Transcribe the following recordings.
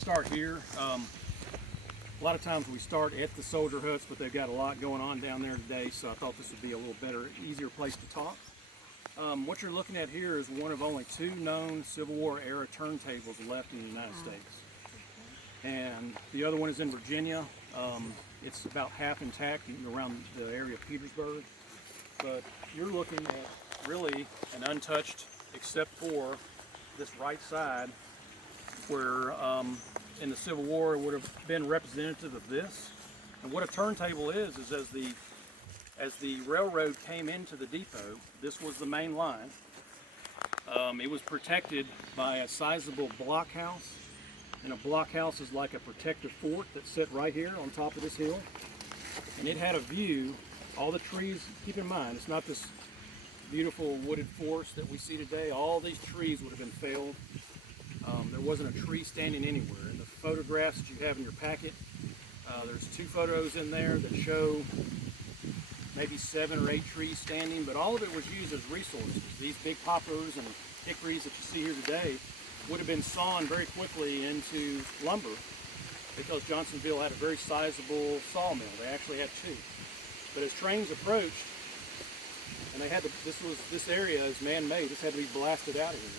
Start here. A lot of times we start at the soldier huts, but they've got a lot going on down there today, so I thought this would be a little better, easier place to talk. What you're looking at here is one of only two known Civil War era turntables left in the United States. And the other one is in Virginia. It's about half intact around the area of Petersburg. But you're looking at really an untouched, except for this right side, where in the Civil War it would have been representative of this. And what a turntable is as the railroad came into the depot, this was the main line. It was protected by a sizable blockhouse, and a blockhouse is like a protective fort that sit right here on top of this hill. And it had a view, all the trees, keep in mind, it's not this beautiful wooded forest that we see today. All these trees would have been felled. There wasn't a tree standing anywhere. In the photographs that you have in your packet, there's two photos in there that show maybe 7 or 8 trees standing, but all of it was used as resources. These big poplars and hickories that you see here today would have been sawn very quickly into lumber because Johnsonville had a very sizable sawmill. They actually had 2. But as trains approached, and they had to, this area is man-made. This had to be blasted out of here.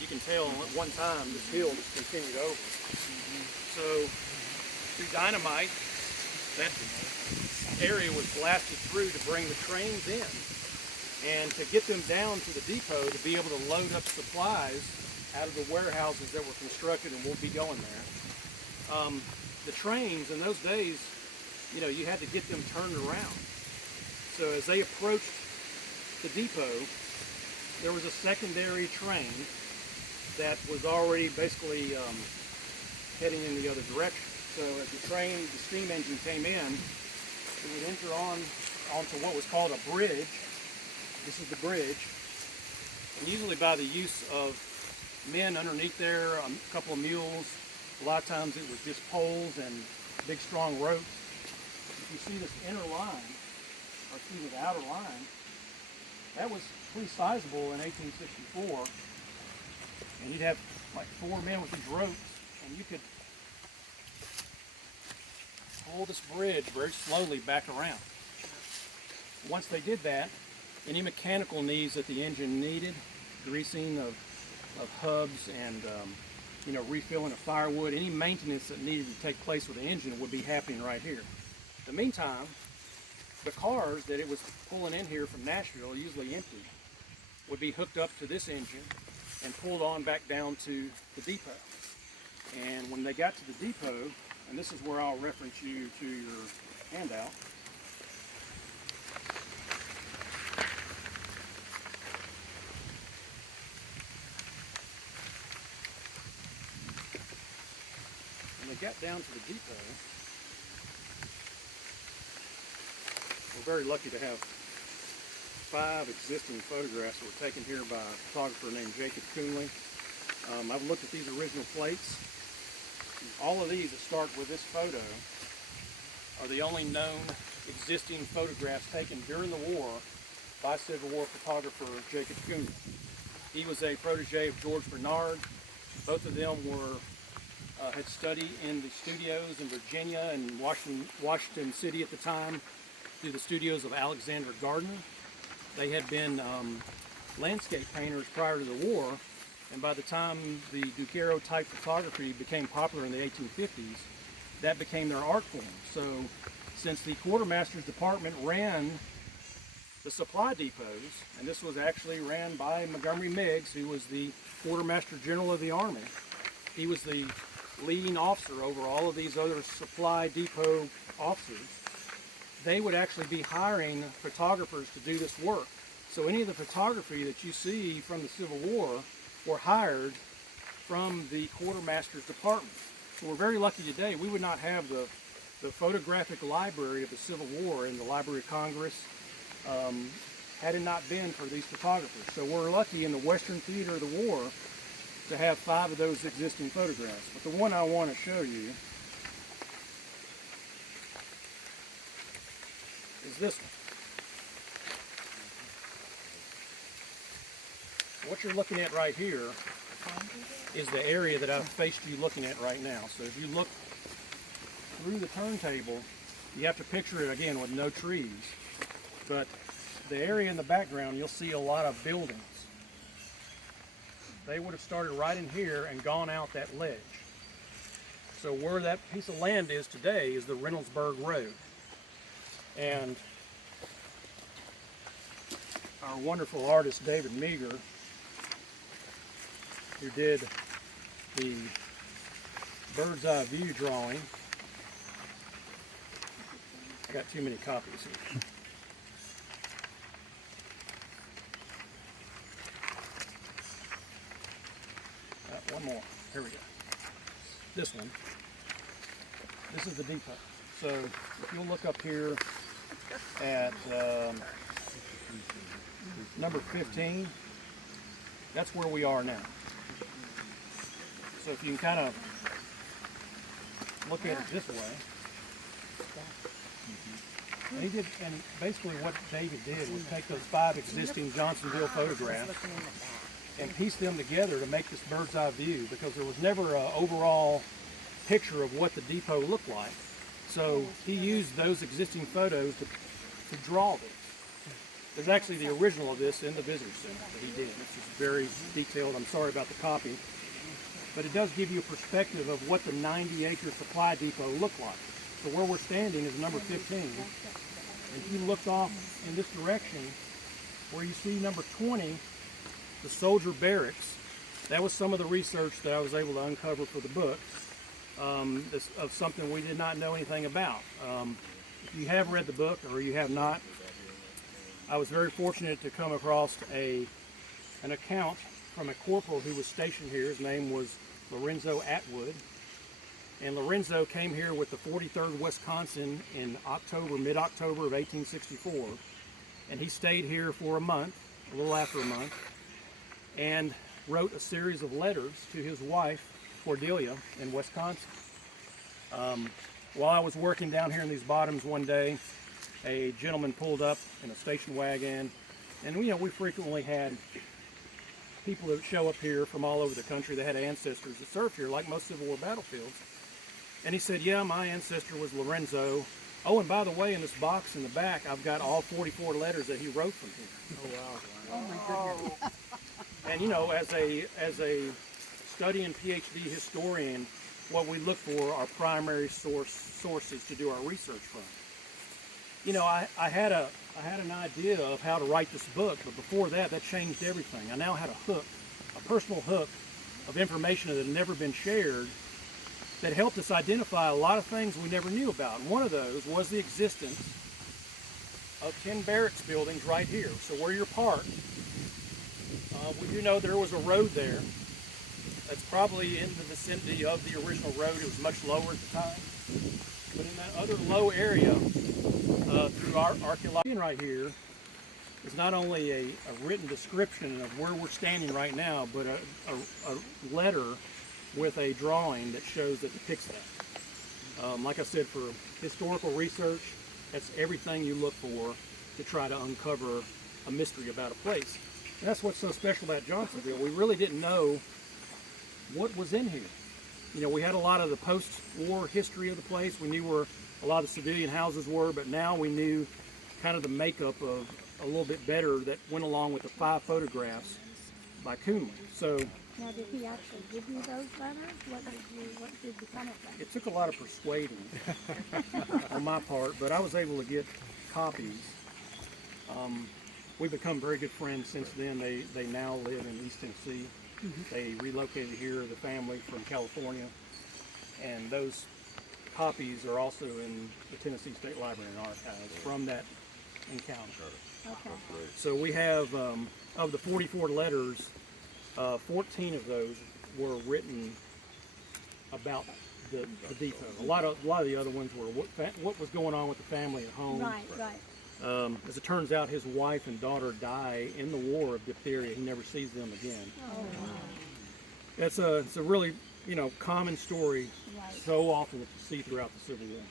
You can tell at one time this hill just continued over. So through dynamite, that area was blasted through to bring the trains in, and to get them down to the depot to be able to load up supplies out of the warehouses that were constructed and will be going there. The trains in those days, you know, you had to get them turned around. So as they approached the depot, there was a secondary train that was already basically heading in the other direction. So as the steam engine came in, it would enter onto what was called a bridge. This is the bridge. And usually by the use of men underneath there, a couple of mules, a lot of times it was just poles and big strong ropes. If you see this inner line, or see the outer line, that was pretty sizable in 1864. And you'd have like 4 men with these ropes, and you could pull this bridge very slowly back around. Once they did that, any mechanical needs that the engine needed, greasing of hubs and you know, refilling of firewood, any maintenance that needed to take place with the engine would be happening right here. In the meantime, the cars that it was pulling in here from Nashville, usually empty, would be hooked up to this engine and pulled on back down to the depot. And when they got to the depot, and this is where I'll reference you to your handout. When they got down to the depot, we're very lucky to have 5 existing photographs that were taken here by a photographer named Jacob Coonley. I've looked at these original plates. All of these that start with this photo are the only known existing photographs taken during the war by Civil War photographer Jacob Coonley. He was a protege of George Bernard. Both of them had studied in the studios in Virginia and Washington City at the time through the studios of Alexander Gardner. They had been landscape painters prior to the war, and by the time the Duquero type photography became popular in the 1850s, that became their art form. So since the quartermaster's department ran the supply depots, and this was actually ran by Montgomery Meigs, who was the quartermaster general of the army, he was the leading officer over all of these other supply depot officers. They would actually be hiring photographers to do this work. So any of the photography that you see from the Civil War were hired from the quartermaster's department. So we're very lucky today. We would not have the photographic library of the Civil War in the Library of Congress had it not been for these photographers. So we're lucky in the Western theater of the war to have 5 of those existing photographs. But the one I want to show you is this one. What you're looking at right here is the area that I've faced you looking at right now. So if you look through the turntable, you have to picture it again with no trees. But the area in the background, you'll see a lot of buildings. They would have started right in here and gone out that ledge. So where that piece of land is today is the Reynoldsburg Road. And our wonderful artist, David Meager, who did the bird's eye view drawing. Got too many copies here. One more. Here we go. This one. This is the depot. So if you'll look up here at number 15, that's where we are now. So if you can kind of look at it this way. And basically what David did was take those 5 existing Johnsonville photographs and piece them together to make this bird's eye view, because there was never an overall picture of what the depot looked like. So he used those existing photos to draw this. There's actually the original of this in the visitor center that he did. It's just very detailed. I'm sorry about the copy. But it does give you a perspective of what the 90-acre supply depot looked like. So where we're standing is number 15. And if you looked off in this direction, where you see number 20, the soldier barracks, that was some of the research that I was able to uncover for the book, of something we did not know anything about. If you have read the book or you have not, I was very fortunate to come across an account from a corporal who was stationed here. His name was Lorenzo Atwood. And Lorenzo came here with the 43rd Wisconsin in mid-October of 1864. And he stayed here for a month, a little after a month, and wrote a series of letters to his wife, Cordelia, in Wisconsin. While I was working down here in these bottoms one day, a gentleman pulled up in a station wagon, and we frequently had people that would show up here from all over the country that had ancestors that served here, like most Civil War battlefields. And he said, yeah, my ancestor was Lorenzo. Oh, and by the way, in this box in the back, I've got all 44 letters that he wrote from here. Oh, wow. Oh, my goodness. And as a studying PhD historian, what we look for are primary sources to do our research from. I had an idea of how to write this book, but before that changed everything. I now had a personal hook of information that had never been shared that helped us identify a lot of things we never knew about. And one of those was the existence of 10 barracks buildings right here. So where you're parked, we do know there was a road there that's probably in the vicinity of the original road. It was much lower at the time. But in that other low area, through our archaeology right here, is not only a written description of where we're standing right now, but a letter with a drawing that shows that depicts that. Like I said, for historical research, that's everything you look for to try to uncover a mystery about a place. And that's what's so special about Johnsonville. We really didn't know what was in here. We had a lot of the post-war history of the place. We knew where a lot of the civilian houses were, but now we knew kind of the makeup of a little bit better that went along with the 5 photographs by Coonley. So now, did he actually give you those letters? What did become of them? it took a lot of persuading on my part, but I was able to get copies. We've become very good friends since then. They now live in East Tennessee. Mm-hmm. They relocated here, the family from California, and those copies are also in the Tennessee State Library and Archives from that encounter. Okay. So we have, of the 44 letters, 14 of those were written about the depot. A lot of the other ones were what was going on with the family at home. Right, right. As it turns out, his wife and daughter die in the war of diphtheria. He never sees them again. Oh, wow. It's a really common story, Right. so often that you see throughout the Civil War.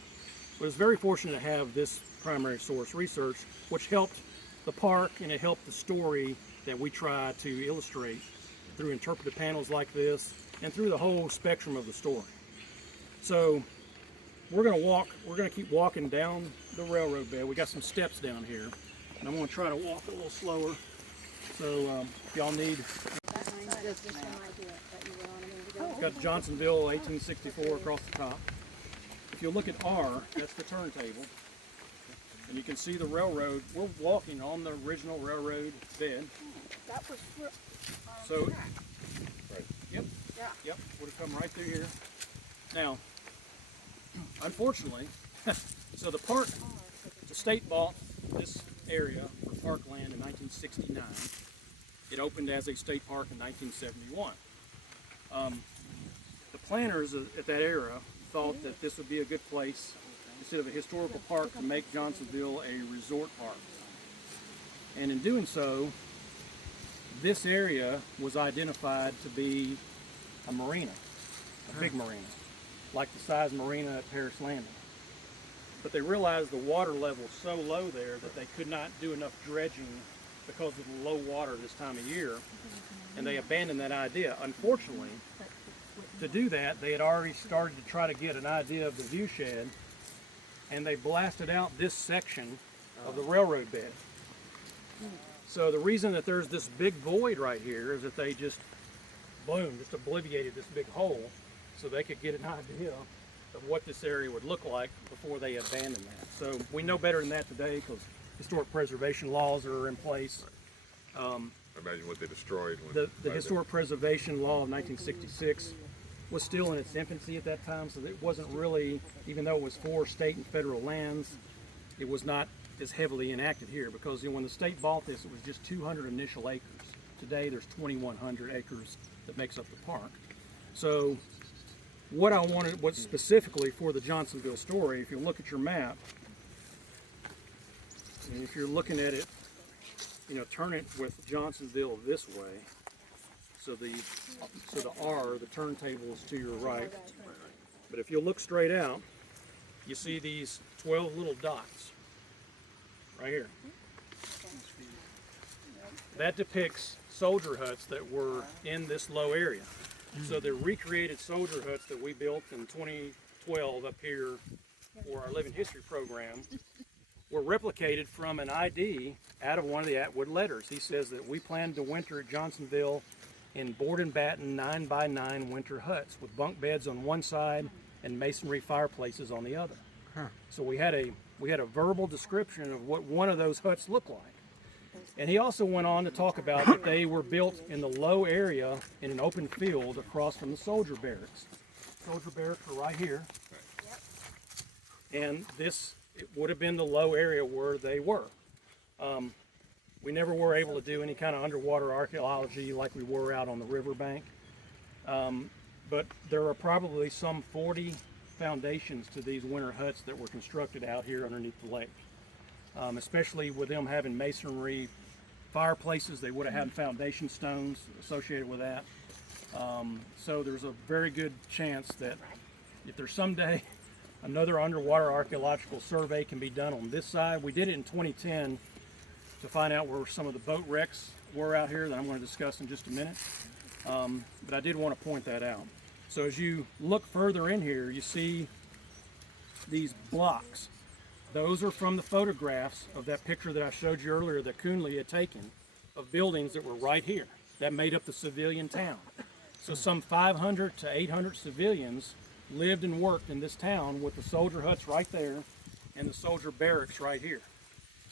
But it's very fortunate to have this primary source research, which helped the park and it helped the story that we try to illustrate through interpretive panels like this, and through the whole spectrum of the story. So we're going to keep walking down the railroad bed. We got some steps down here, and I'm going to try to walk a little slower. So if y'all need, got Johnsonville 1864 across the top. If you look at R, that's the turntable. And you can see the railroad. We're walking on the original railroad bed. That was So, Right. yep, yeah. yep, would have come right through here. Now, unfortunately, so the state bought this area for parkland in 1969. It opened as a state park in 1971. The planners at that era thought that this would be a good place, instead of a historical park, to make Johnsonville a resort park. And in doing so, this area was identified to be a marina, a big marina, like the size marina at Paris Landing. But they realized the water level was so low there that they could not do enough dredging because of the low water this time of year, and they abandoned that idea. Unfortunately, to do that, they had already started to try to get an idea of the view shed, and they blasted out this section of the railroad bed. So the reason that there's this big void right here is that they just obliviated this big hole so they could get an idea of what this area would look like before they abandoned that. So we know better than that today because historic preservation laws are in place. Imagine what they destroyed. The Historic Preservation Law of 1966 was still in its infancy at that time, so it wasn't really, even though it was for state and federal lands, it was not as heavily enacted here because when the state bought this, it was just 200 initial acres. Today, there's 2,100 acres that makes up the park. So what specifically for the Johnsonville story, if you look at your map, and if you're looking at it, turn it with Johnsonville this way. So the R, the turntable, is to your right. But if you look straight out, you see these 12 little dots right here. That depicts soldier huts that were in this low area. So the recreated soldier huts that we built in 2012 up here for our Living History program were replicated from an ID out of one of the Atwood letters. He says that we plan to winter at Johnsonville in board and batten 9x9 winter huts with bunk beds on one side and masonry fireplaces on the other. So we had a verbal description of what one of those huts looked like. And he also went on to talk about that they were built in the low area in an open field across from the soldier barracks. Soldier barracks are right here. And it would have been the low area where they were. We never were able to do any kind of underwater archaeology like we were out on the riverbank. But there are probably some 40 foundations to these winter huts that were constructed out here underneath the lake. Especially with them having masonry fireplaces, they would have had foundation stones associated with that. So there's a very good chance that if there's someday another underwater archaeological survey can be done on this side. We did it in 2010 to find out where some of the boat wrecks were out here that I'm going to discuss in just a minute. But I did want to point that out. So as you look further in here, you see these blocks. Those are from the photographs of that picture that I showed you earlier that Coonley had taken of buildings that were right here that made up the civilian town. So some 500 to 800 civilians lived and worked in this town with the soldier huts right there and the soldier barracks right here.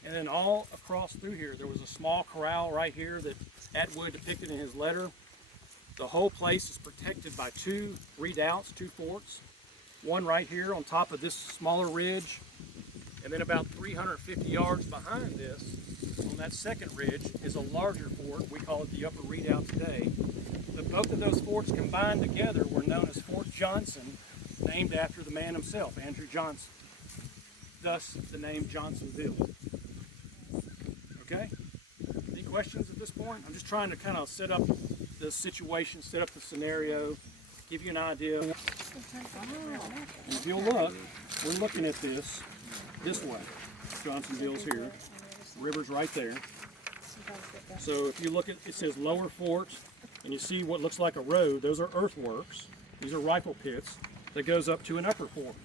And then all across through here, there was a small corral right here that Atwood depicted in his letter. The whole place is protected by two redoubts, two forts. One right here on top of this smaller ridge, and then about 350 yards behind this, on that second ridge, is a larger fort. We call it the Upper Redoubt today. But both of those forts combined together were known as Fort Johnson, named after the man himself, Andrew Johnson. Thus, the name Johnsonville. Okay? Any questions at this point? I'm just trying to kind of set up the situation, set up the scenario, give you an idea. And if you'll look, we're looking at this way. Johnsonville's here. The river's right there. So if you look at, it says Lower Fort, and you see what looks like a road. Those are earthworks. These are rifle pits that goes up to an upper point.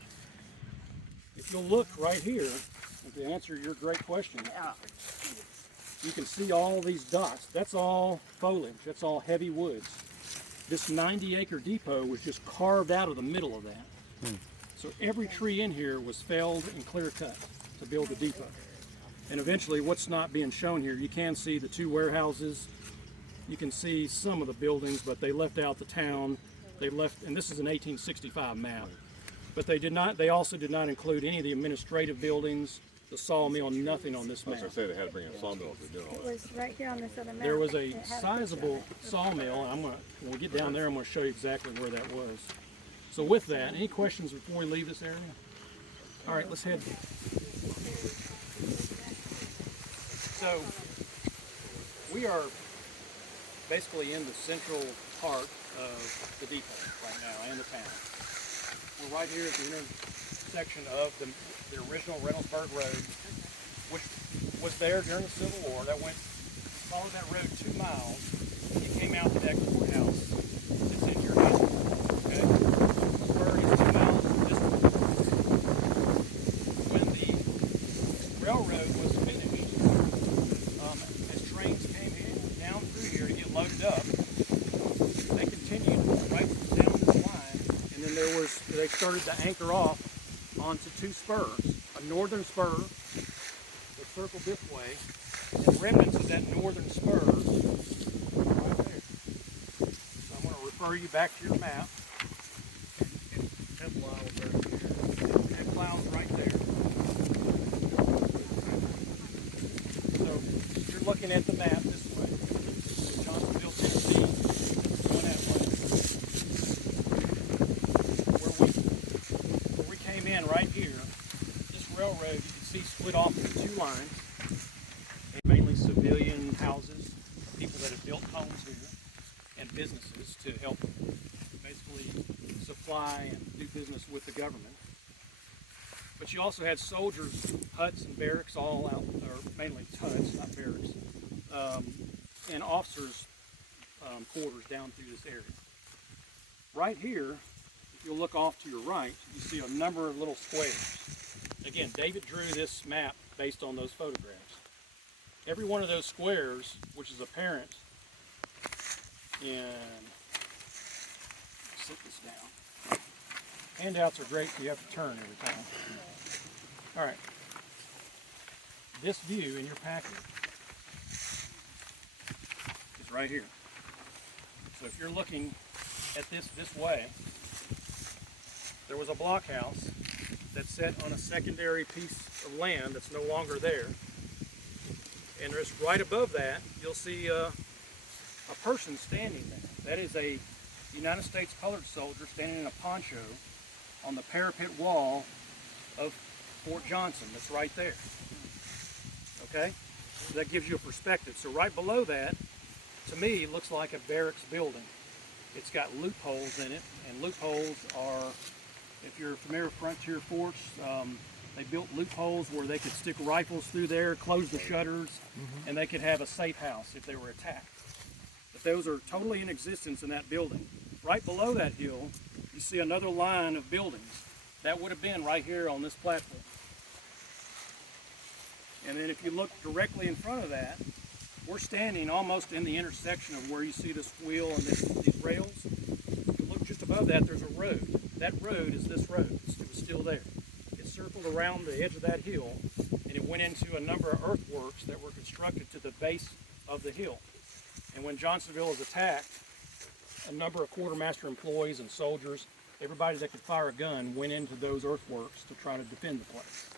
If you'll look right here, and to answer your great question, you can see all these dots. That's all foliage. That's all heavy woods. This 90-acre depot was just carved out of the middle of that. So every tree in here was felled and clear cut to build the depot. And eventually, what's not being shown here, you can see the 2 warehouses. You can see some of the buildings, but they left out the town. They left, and this is an 1865 map. But they also did not include any of the administrative buildings, the sawmill, nothing on this map. As I say, they had to bring a sawmill to do all It that. was right here on this other map. There was a It had picture sizable of it. sawmill, and when we get down there, I'm going to show you exactly where that was. So with that, any questions before we leave this area? All right, let's head. So we are basically in the central part of the depot right now and the town. We're right here at the intersection of the original Reynoldsburg Road, which was there during the Civil War. That went, followed that road 2 miles, and you came out to that courthouse that's in your hand. Okay? Spur is 2 miles distant. When the railroad was finished, as trains came in down through here to get loaded up, they continued right down this line, and then they started to anchor off onto 2 spurs. A northern spur that circled this way, and remnants of that northern spur right there. So I'm going to refer you back to your map. That cloud's right there. So you're looking at the map this way. Johnsonville, Tennessee, going that way. Where we came in right here, this railroad you can see split off into 2 lines. Mainly civilian houses, people that have built homes here, and businesses to help basically supply and do business with the government. But you also had soldiers' huts and barracks all out, or mainly huts, not barracks, and officers' quarters down through this area. Right here, if you'll look off to your right, you see a number of little squares. Again, David drew this map based on those photographs. Every one of those squares, which is apparent in, sit this down. Handouts are great, so you have to turn every time. All right. This view in your packet is right here. So if you're looking at this way, there was a blockhouse that sat on a secondary piece of land that's no longer there. And there's right above that, you'll see a person standing there. That is a United States colored soldier standing in a poncho on the parapet wall of Fort Johnson. That's right there. Okay? So that gives you a perspective. So right below that, to me, looks like a barracks building. It's got loopholes in it, and loopholes are, if you're familiar with frontier forts, they built loopholes where they could stick rifles through there, close the shutters, and they could have a safe house if they were attacked. But those are totally in existence in that building. Right below that hill, you see another line of buildings. That would have been right here on this platform. And then if you look directly in front of that, we're standing almost in the intersection of where you see this wheel and these rails. If you look just above that, there's a road. That road is this road. It was still there. It circled around the edge of that hill, and it went into a number of earthworks that were constructed to the base of the hill. And when Johnsonville was attacked, a number of quartermaster employees and soldiers, everybody that could fire a gun, went into those earthworks to try to defend the place.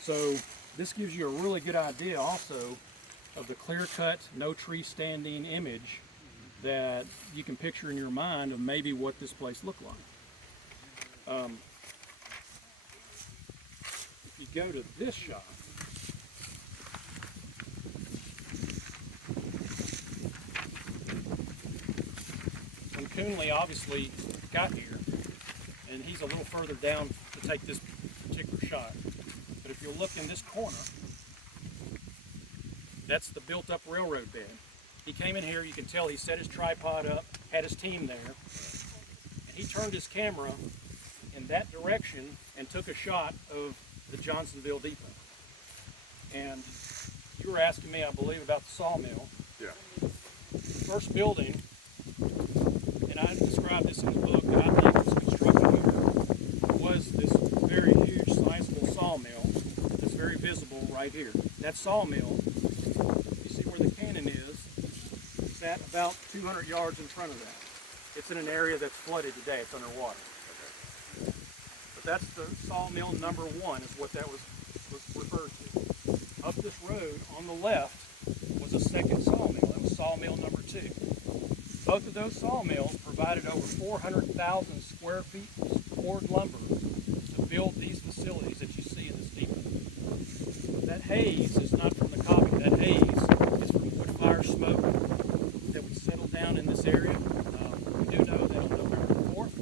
So this gives you a really good idea also of the clear-cut, no tree standing image that you can picture in your mind of maybe what this place looked like. If you go to this shot, when Coonley obviously got here, and he's a little further down to take this particular shot, but if you'll look in this corner, that's the built-up railroad bed. he came in here. You can tell he set his tripod up, had his team there, and he turned his camera in that direction and took a shot of the Johnsonville depot. And you were asking me, I believe, about the sawmill. Yeah. The first building, and I described this in the book, that I think was constructed here, was this very huge, sizable sawmill that's very visible right here. That sawmill, you see where the cannon is at about 200 yards in front of that. It's in an area that's flooded today. It's underwater. Okay. But that's the sawmill number 1 is what that was referred to. Up this road on the left was a second sawmill. That was sawmill number 2. Both of those sawmills provided over 400,000 square feet of poured lumber to build these facilities that you see in this depot. That haze is not from the coffee. That haze is from wood fire smoke that would settle down in this area. We do know that on November 4th,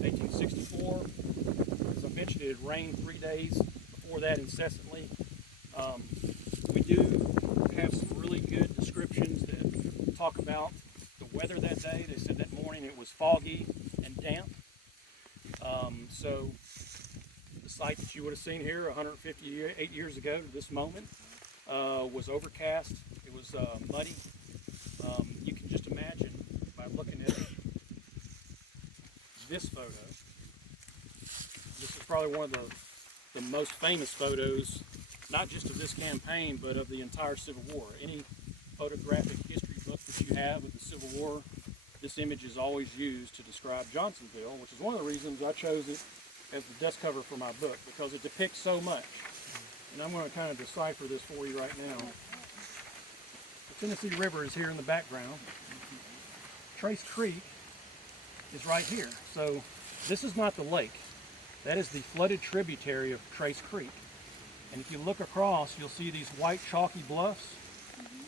1864, as I mentioned, it had rained 3 days before that incessantly. We do have some really good descriptions that talk about the weather that day. They said that morning it was foggy and damp. So the site that you would have seen here 158 years ago to this moment was overcast. It was muddy. You can just imagine by looking at this photo. This is probably one of the most famous photos, not just of this campaign, but of the entire Civil War. Any photographic history book that you have of the Civil War, this image is always used to describe Johnsonville, which is one of the reasons I chose it as the desk cover for my book, because it depicts so much. And I'm going to kind of decipher this for you right now. The Tennessee River is here in the background. Trace Creek is right here. So this is not the lake. That is the flooded tributary of Trace Creek. And if you look across, you'll see these white chalky bluffs.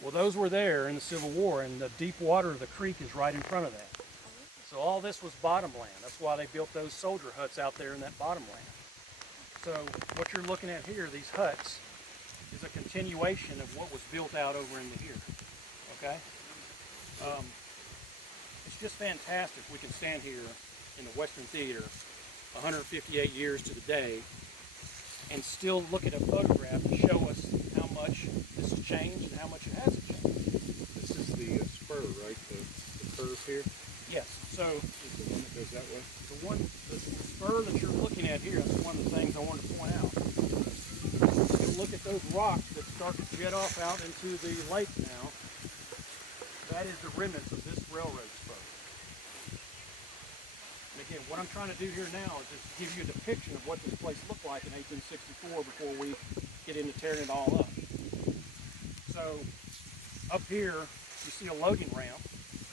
Well, those were there in the Civil War, and the deep water of the creek is right in front of that. So all this was bottomland. That's why they built those soldier huts out there in that bottomland. So what you're looking at here, these huts, is a continuation of what was built out over into here. Okay? It's just fantastic we can stand here in the Western Theater 158 years to the day and still look at a photograph and show us how much this has changed and how much it hasn't changed. This is the spur, right? The curve here? Yes. So Is the one that goes that way? the spur that you're looking at here is one of the things I wanted to point out. You look at those rocks that start to jet off out into the lake now. That is the remnants of this railroad spur. And again, what I'm trying to do here now is just give you a depiction of what this place looked like in 1864 before we get into tearing it all up. So up here, you see a loading ramp.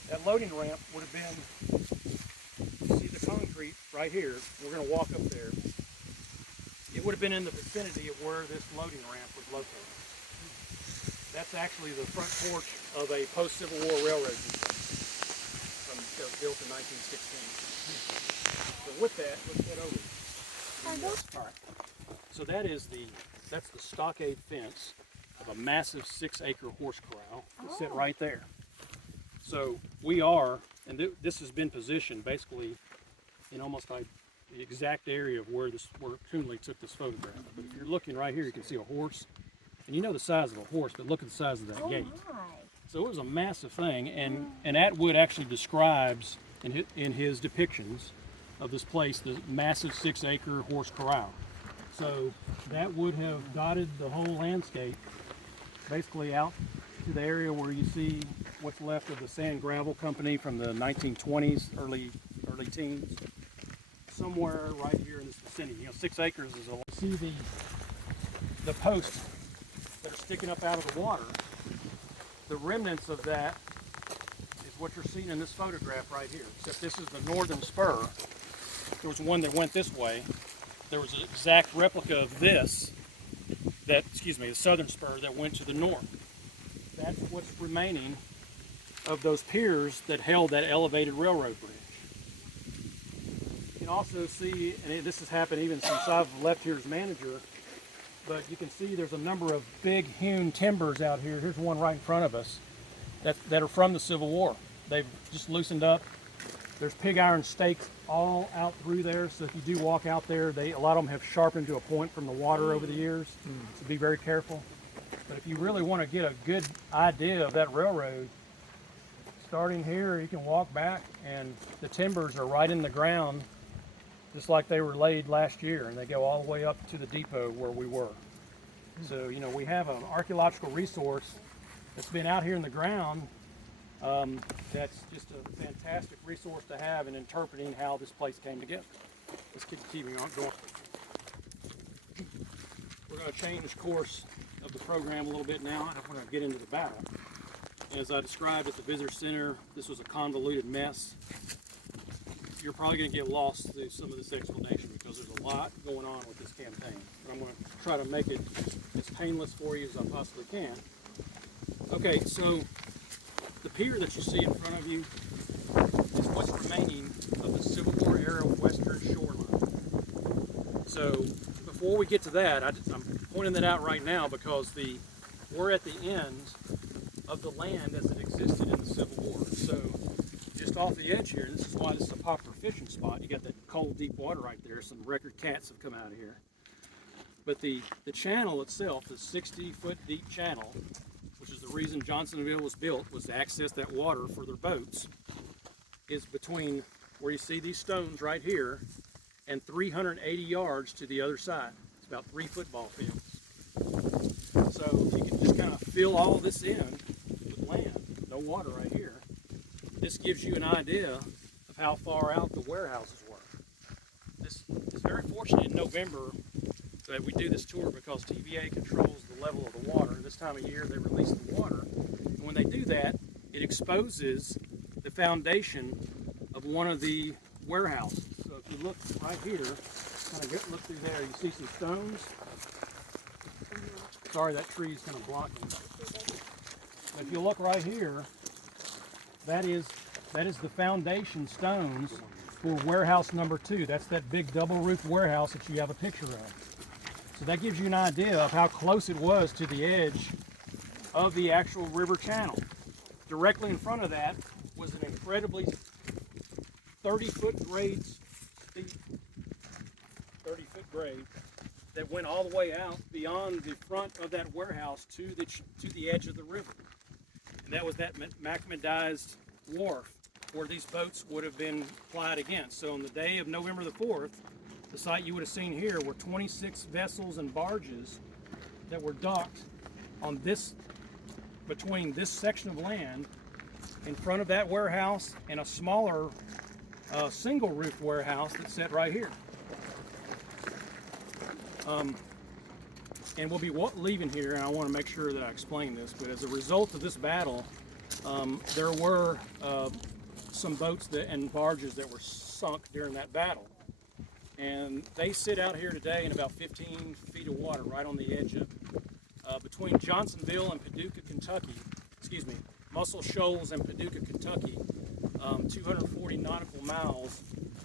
That loading ramp would have been, you see the concrete right here. We're going to walk up there. It would have been in the vicinity of where this loading ramp was located. That's actually the front porch of a post-Civil War railroad depot built in 1916. So with that, let's head over. All right. So that's the stockade fence of a massive 6-acre horse corral that sit right there. So we are, and this has been positioned basically in almost like the exact area of where Coonley took this photograph. But if you're looking right here, you can see a horse, and you know the size of a horse, but look at the size of that gate. So it was a massive thing, and Atwood actually describes in his depictions of this place the massive 6-acre horse corral. So that would have dotted the whole landscape, basically out to the area where you see what's left of the sand gravel company from the 1920s, early teens, somewhere right here in this vicinity. You know, 6 acres is a lot. See the posts that are sticking up out of the water. The remnants of that is what you're seeing in this photograph right here. Except this is the northern spur. There was one that went this way. There was an exact replica of this, the southern spur that went to the north. That's what's remaining of those piers that held that elevated railroad bridge. You can also see, and this has happened even since I've left here as manager, but you can see there's a number of big hewn timbers out here. Here's one right in front of us. that are from the Civil War. They've just loosened up. There's pig iron stakes all out through there, so if you do walk out there, a lot of them have sharpened to a point from the water over the years, so be very careful. But if you really want to get a good idea of that railroad, starting here, you can walk back, and the timbers are right in the ground, just like they were laid last year, and they go all the way up to the depot where we were. So, you know, we have an archaeological resource that's been out here in the ground. That's just a fantastic resource to have in interpreting how this place came together. Let's keep on going. We're going to change course of the program a little bit now, and we're going to get into the battle. As I described at the visitor center, this was a convoluted mess. You're probably going to get lost through some of this explanation because there's a lot going on with this campaign. But I'm going to try to make it as painless for you as I possibly can. Okay, so the pier that you see in front of you is what's remaining of the Civil War era western shoreline. So before we get to that, I'm pointing that out right now because we're at the end of the land as it existed in the Civil War. So just off the edge here, and this is why this is a popular fishing spot. You got that cold, deep water right there. Some record cats have come out of here. But the channel itself, the 60-foot deep channel, which is the reason Johnsonville was built, was to access that water for their boats, is between where you see these stones right here and 380 yards to the other side. It's about 3 football fields. So you can just kind of fill all this in with land, no water right here. This gives you an idea of how far out the warehouses were. This is very fortunate in November that we do this tour because TVA controls the level of the water. This time of year they release the water, and when they do that, it exposes the foundation of one of the warehouses. So if you look right here, kind of look through there, you see some stones. Sorry, that tree is kind of blocking. But if you look right here, that is the foundation stones for warehouse number 2. That's that big double roof warehouse that you have a picture of. So that gives you an idea of how close it was to the edge of the actual river channel. Directly in front of that was an incredibly 30-foot grade steep, 30-foot grade that went all the way out beyond the front of that warehouse to the edge of the river. And that was that macadamized wharf where these boats would have been plied against. So on the day of November the 4th, the site you would have seen here were 26 vessels and barges that were docked on between this section of land in front of that warehouse and a smaller single roof warehouse that sat right here. And we'll be leaving here, and I want to make sure that I explain this, but as a result of this battle, there were some boats and barges that were sunk during that battle. And they sit out here today in about 15 feet of water right on the edge of it. Between Johnsonville and Paducah, Kentucky, Muscle Shoals and Paducah, Kentucky, 240 nautical miles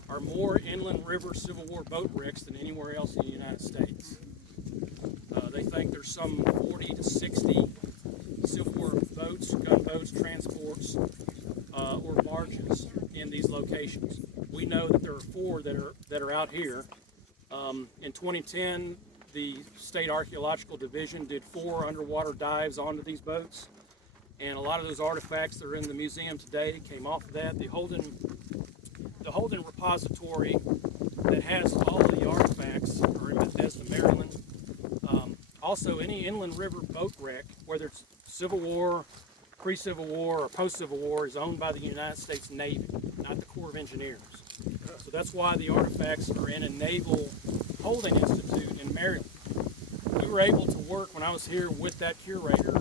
are more inland river Civil War boat wrecks than anywhere else in the United States. They think there's some 40 to 60 Civil War boats, gunboats, transports, or barges in these locations. We know that there are 4 that are out here. In 2010, the State Archaeological Division did 4 underwater dives onto these boats, and a lot of those artifacts that are in the museum today came off of that. The Holden repository that has all of the artifacts are in Bethesda, Maryland. Also, any inland river boat wreck, whether it's Civil War, pre-Civil War, or post-Civil War, is owned by the United States Navy, not the Corps of Engineers. So that's why the artifacts are in a Naval Holding Institute in Maryland. We were able to work when I was here with that curator,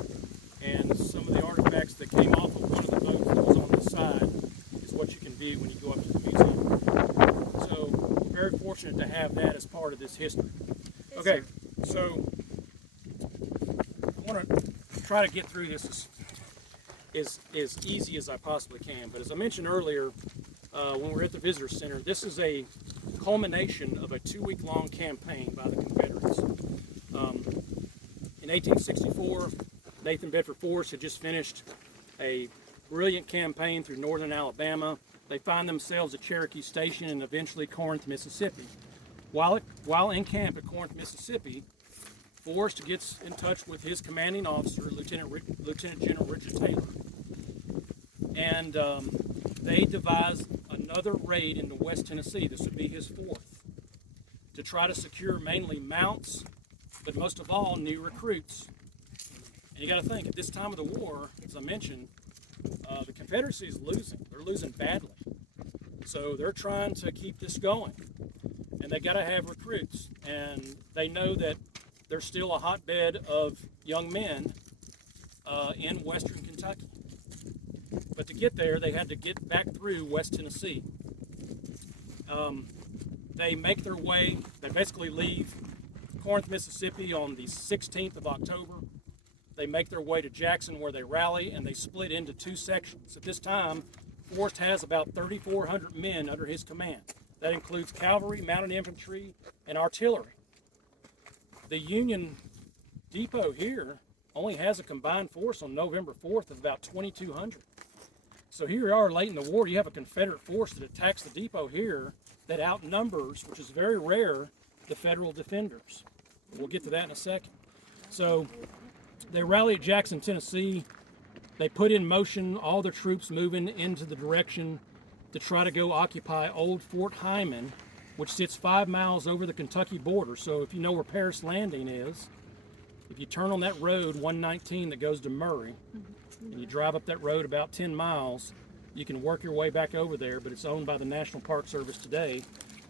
and some of the artifacts that came off of one of the boats that was on the side is what you can view when you go up to the museum. So we're very fortunate to have that as part of this history. Okay, so I want to try to get through this as easy as I possibly can. But as I mentioned earlier, when we're at the Visitor Center, this is a culmination of a 2-week-long campaign by the Confederates. In 1864, Nathan Bedford Forrest had just finished a brilliant campaign through northern Alabama. They find themselves at Cherokee Station and eventually Corinth, Mississippi. While in camp at Corinth, Mississippi, Forrest gets in touch with his commanding officer, Lieutenant General Richard Taylor, and they devise another raid into West Tennessee. This would be his fourth, to try to secure mainly mounts, but most of all, new recruits. And you got to think, at this time of the war, as I mentioned, the Confederacy is losing. They're losing badly. So they're trying to keep this going. And they got to have recruits. And they know that there's still a hotbed of young men in western Kentucky. But to get there, they had to get back through West Tennessee. They make their way, they basically leave Corinth, Mississippi on the 16th of October. They make their way to Jackson where they rally, and they split into two sections. At this time, Forrest has about 3,400 men under his command. That includes cavalry, mounted infantry, and artillery. The Union depot here only has a combined force on November 4th of about 2,200. So here you are late in the war, you have a Confederate force that attacks the depot here that outnumbers, which is very rare, the Federal defenders. We'll get to that in a second. So they rally at Jackson, Tennessee. They put in motion all the troops moving into the direction to try to go occupy old Fort Hyman, which sits 5 miles over the Kentucky border. So if you know where Paris Landing is, if you turn on that road 119 that goes to Murray, and you drive up that road about 10 miles, you can work your way back over there, but it's owned by the National Park Service today.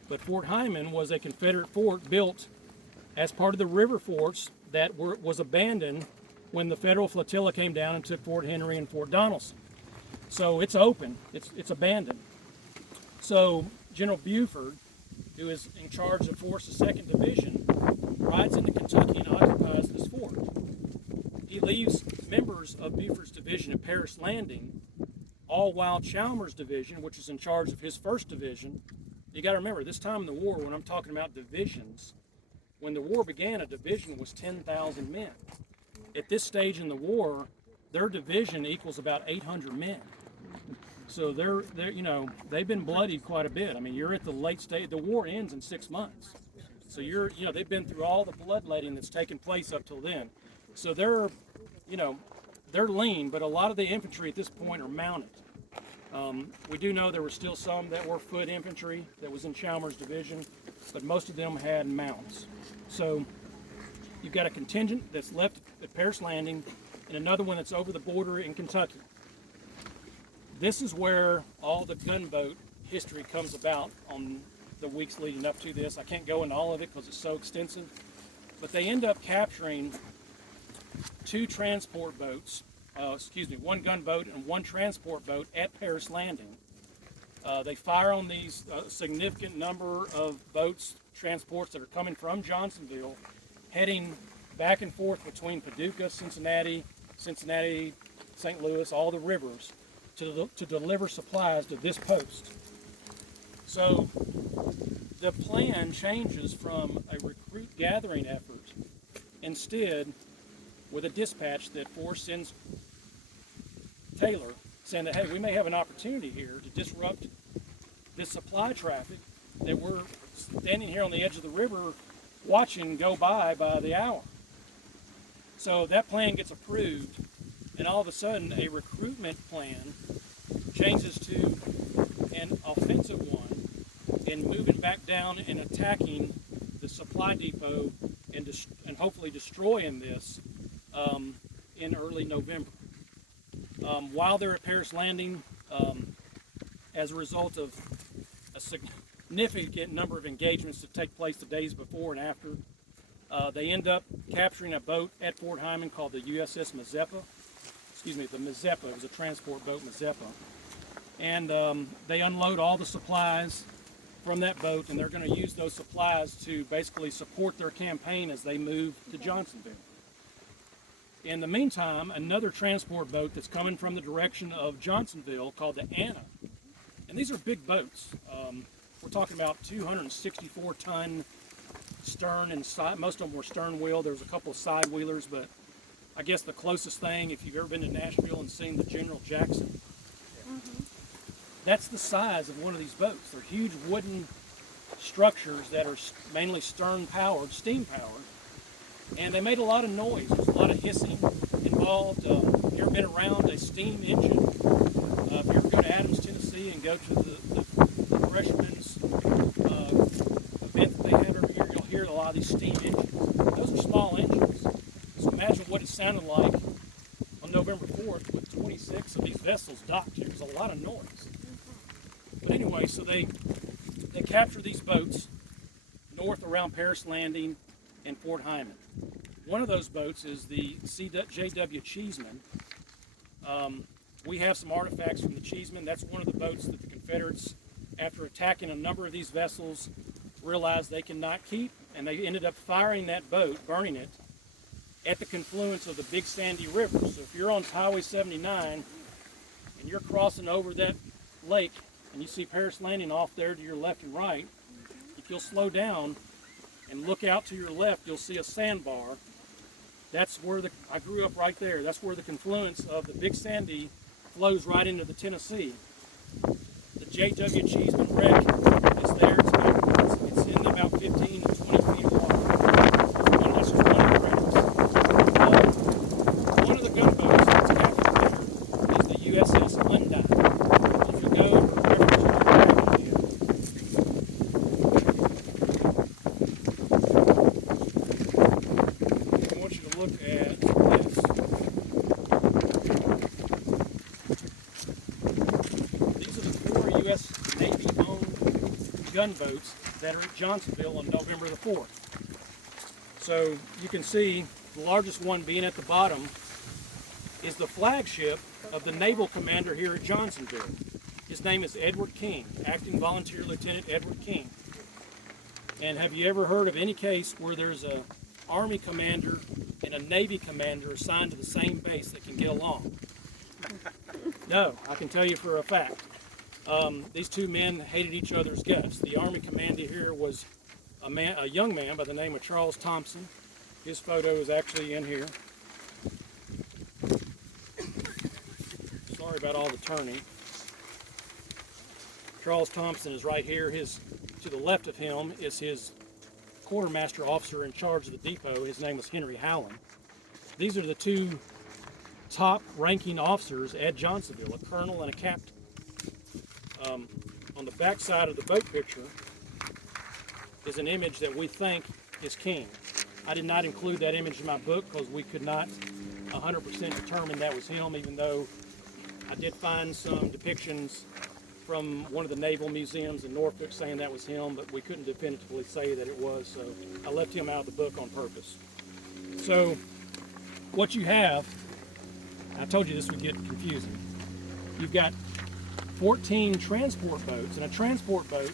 But Fort Hyman was a Confederate fort built as part of the river forts that was abandoned when the Federal flotilla came down and took Fort Henry and Fort Donelson. So it's open, it's abandoned. So General Buford, who is in charge of Forrest's 2nd Division, rides into Kentucky and occupies this fort. He leaves members of Buford's division at Paris Landing, all while Chalmers' division, which is in charge of his 1st Division, you got to remember, this time in the war, when I'm talking about divisions, when the war began, a division was 10,000 men. At this stage in the war, their division equals about 800 men. So they've been bloodied quite a bit. I mean, you're at the late stage. The war ends in 6 months. So they've been through all the bloodletting that's taken place up till then. So they're lean, but a lot of the infantry at this point are mounted. We do know there were still some that were foot infantry that was in Chalmers' division, but most of them had mounts. So you've got a contingent that's left at Paris Landing and another one that's over the border in Kentucky. This is where all the gunboat history comes about on the weeks leading up to this. I can't go into all of it because it's so extensive, but they end up capturing 2 transport boats, one gunboat and 1 transport boat at Paris Landing. They fire on these significant number of boats, transports that are coming from Johnsonville, heading back and forth between Paducah, Cincinnati, St. Louis, all the rivers, to deliver supplies to this post. So the plan changes from a recruit gathering effort, instead, with a dispatch that Forrest sends Taylor, saying that, hey, we may have an opportunity here to disrupt this supply traffic that we're standing here on the edge of the river watching go by the hour. So that plan gets approved, and all of a sudden a recruitment plan changes to an offensive one in moving back down and attacking the supply depot and hopefully destroying this in early November. While they're at Paris Landing, as a result of a significant number of engagements that take place the days before and after, they end up capturing a boat at Fort Hyman called the USS Mazeppa. The Mazeppa. It was a transport boat, Mazeppa. And they unload all the supplies from that boat, and they're going to use those supplies to basically support their campaign as they move to Johnsonville. In the meantime, another transport boat that's coming from the direction of Johnsonville called the Anna. And these are big boats. We're talking about 264-ton stern and side. Most of them were stern wheel. There was a couple of side wheelers, but I guess the closest thing, if you've ever been to Nashville and seen the General Jackson, that's the size of one of these boats. They're huge wooden structures that are mainly stern powered, steam powered, and they made a lot of noise. There's a lot of hissing involved. If you've ever been around a steam engine, if you ever go to Adams, Tennessee and go to the Freshman's event that they have every year, you'll hear a lot of these steam engines. Those are small engines. So imagine what it sounded like on November 4th with 26 of these vessels docked here. There's a lot of noise. But anyway, so they capture these boats north around Paris Landing and Fort Hyman. One of those boats is the J.W. Cheeseman. We have some artifacts from the Cheeseman. That's one of the boats that the Confederates, after attacking a number of these vessels, realized they cannot keep, and they ended up firing that boat, burning it, at the confluence of the Big Sandy River. So if you're on Highway 79 and you're crossing over that lake and you see Paris Landing off there to your left and right, if you'll slow down and look out to your left, you'll see a sandbar. That's where I grew up right there. That's where the confluence of the Big Sandy flows right into the Tennessee. The J.W. Cheeseman wreck is there. It's in about 15 to 20 feet of water. That's just one of the wrecks. One of the gunboats that's captured there is the USS Lindine. If you go reference to the map again, I want you to look at this. These are the 4 U.S. Navy-owned gunboats that are at Johnsonville on November the 4th. So you can see the largest one being at the bottom is the flagship of the naval commander here at Johnsonville. His name is Edward King, Acting Volunteer Lieutenant Edward King. And have you ever heard of any case where there's a Army commander and a Navy commander assigned to the same base that can get along? No, I can tell you for a fact. These two men hated each other's guts. The Army commander here was a young man by the name of Charles Thompson. His photo is actually in here. Sorry about all the turning. Charles Thompson is right here. To the left of him is his quartermaster officer in charge of the depot. His name was Henry Howland. These are the two top ranking officers at Johnsonville, a colonel and a captain. On the back side of the boat picture is an image that we think is King. I did not include that image in my book because we could not 100% determine that was him, even though I did find some depictions from one of the naval museums in Norfolk saying that was him, but we couldn't definitively say that it was, so I left him out of the book on purpose. So what you have, I told you this would get confusing. You've got 14 transport boats, and a transport boat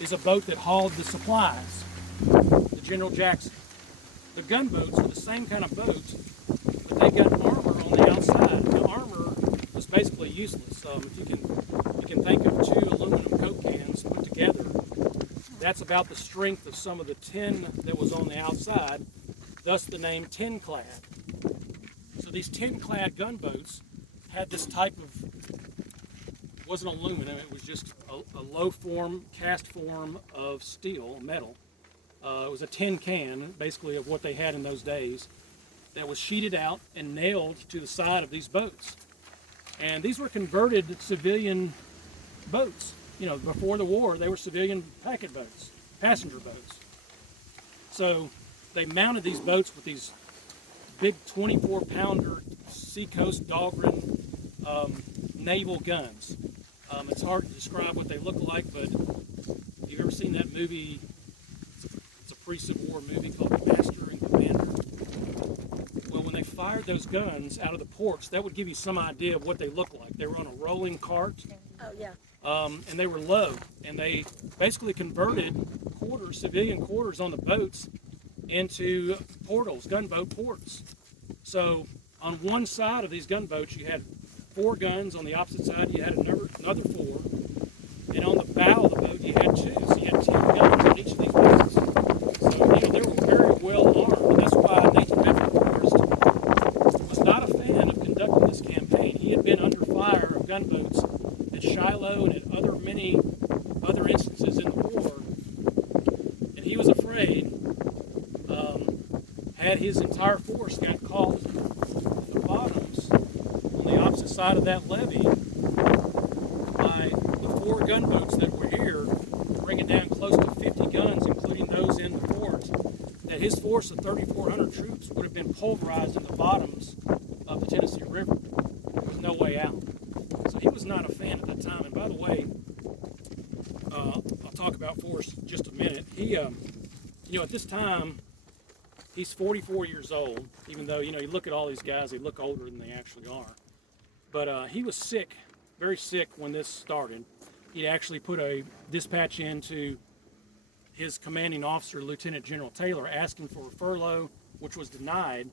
is a boat that hauled the supplies, the General Jackson. The gunboats are the same kind of boats, but they got armor on the outside. The armor was basically useless. If you can think of 2 aluminum Coke cans put together, that's about the strength of some of the tin that was on the outside, thus the name tin clad. So these tin clad gunboats had this type of, wasn't aluminum, it was just a low form, cast form of steel, metal. It was a tin can, basically, of what they had in those days, that was sheeted out and nailed to the side of these boats. And these were converted civilian boats. You know, before the war, they were civilian packet boats, passenger boats. So they mounted these boats with these big 24-pounder Seacoast Dahlgren naval guns. It's hard to describe what they look like, but if you've ever seen that movie, it's a pre-Civil War movie called Master and Commander. Well, when they fired those guns out of the ports, that would give you some idea of what they looked like. They were on a rolling cart. Oh, yeah. And they were low, and they basically converted civilian quarters on the boats into portals, gunboat ports. So on one side of these gunboats, you had 4 guns. On the opposite side, you had another 4. And on the bow of the boat, you had 2. So you had 10 guns on each of these boats. So, they were very well armed. And that's why Nathan Bedford Forrest had his entire force got caught in the bottoms on the opposite side of that levee by the 4 gunboats that were here, bringing down close to 50 guns, including those in the fort, that his force of 3,400 troops would have been pulverized in the bottoms of the Tennessee River. There was no way out. So he was not a fan at that time. And by the way, I'll talk about Forrest in just a minute. He, at this time, he's 44 years old, even though, you look at all these guys, they look older than they actually are. But he was sick, very sick when this started. He actually put a dispatch into his commanding officer, Lieutenant General Taylor, asking for a furlough, which was denied.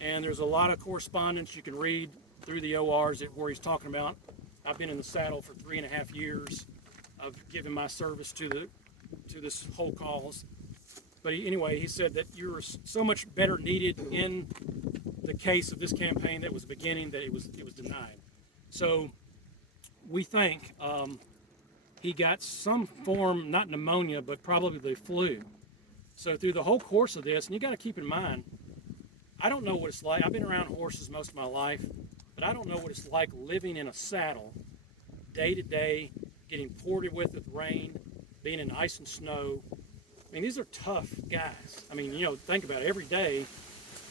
And there's a lot of correspondence you can read through the ORs where he's talking about, I've been in the saddle for 3.5 years. I've given my service to this whole cause. But anyway, he said that you were so much better needed in the case of this campaign that was beginning that it was denied. So we think he got some form, not pneumonia, but probably the flu. So through the whole course of this, and you got to keep in mind, I don't know what it's like. I've been around horses most of my life, but I don't know what it's like living in a saddle day to day, getting poured with rain, being in ice and snow. I mean, these are tough guys. I mean, think about it. Every day,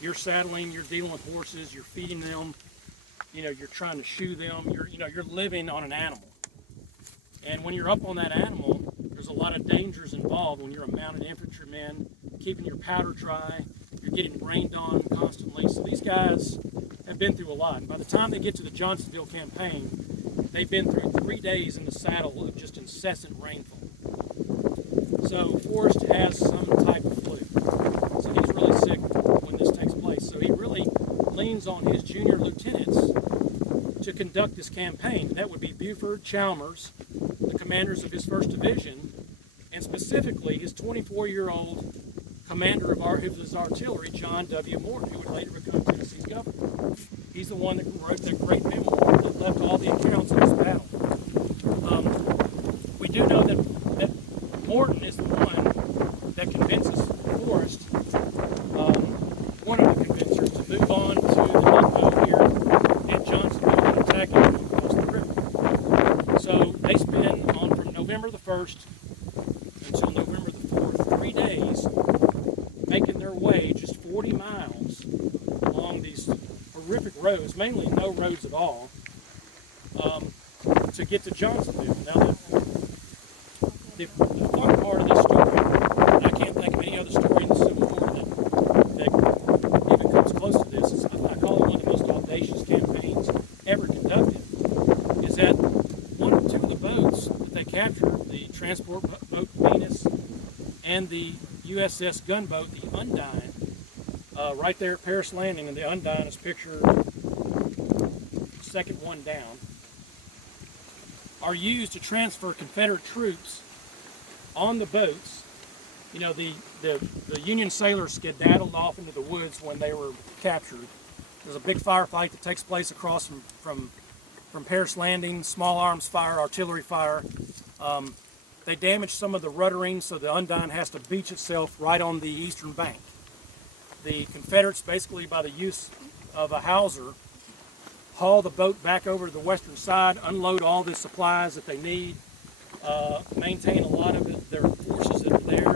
you're saddling, you're dealing with horses, you're feeding them, you're trying to shoe them, you're living on an animal. And when you're up on that animal, there's a lot of dangers involved when you're a mounted infantryman, keeping your powder dry, you're getting rained on constantly. So these guys have been through a lot. And by the time they get to the Johnsonville campaign, they've been through 3 days in the saddle of just incessant rainfall. So Forrest has some type of flu. So he's really sick when this takes place. So he really leans on his junior lieutenants to conduct this campaign. That would be Buford, Chalmers, the commanders of his 1st Division, and specifically his 24-year-old commander of his artillery, John W. Morton, who would later become Tennessee's governor. He's the one that wrote that great memoir that left all the accounts of this battle. We do know that Morton is the one that convinces Forrest, one of the convincers, to move on to the depot here at Johnsonville and attack him across the river. So they spend from November the 1st until November the 4th, 3 days, making their way just 40 miles along these horrific roads, mainly no roads at all, to get to Johnsonville. Now, the fun part of this story, and I can't think of any other story in the Civil War that even comes close to this, is I call it one of the most audacious campaigns ever conducted, is that 2 of the boats that they captured, the transport boat Venus and the USS gunboat, the Undine, right there at Paris Landing, and the Undine is pictured second one down, are used to transfer Confederate troops on the boats. The Union sailors skedaddled off into the woods when they were captured. There's a big firefight that takes place across from Paris Landing, small arms fire, artillery fire. They damaged some of the ruddering, so the Undine has to beach itself right on the eastern bank. The Confederates, basically by the use of a hawser, haul the boat back over to the western side, unload all the supplies that they need, maintain a lot of their forces that are there.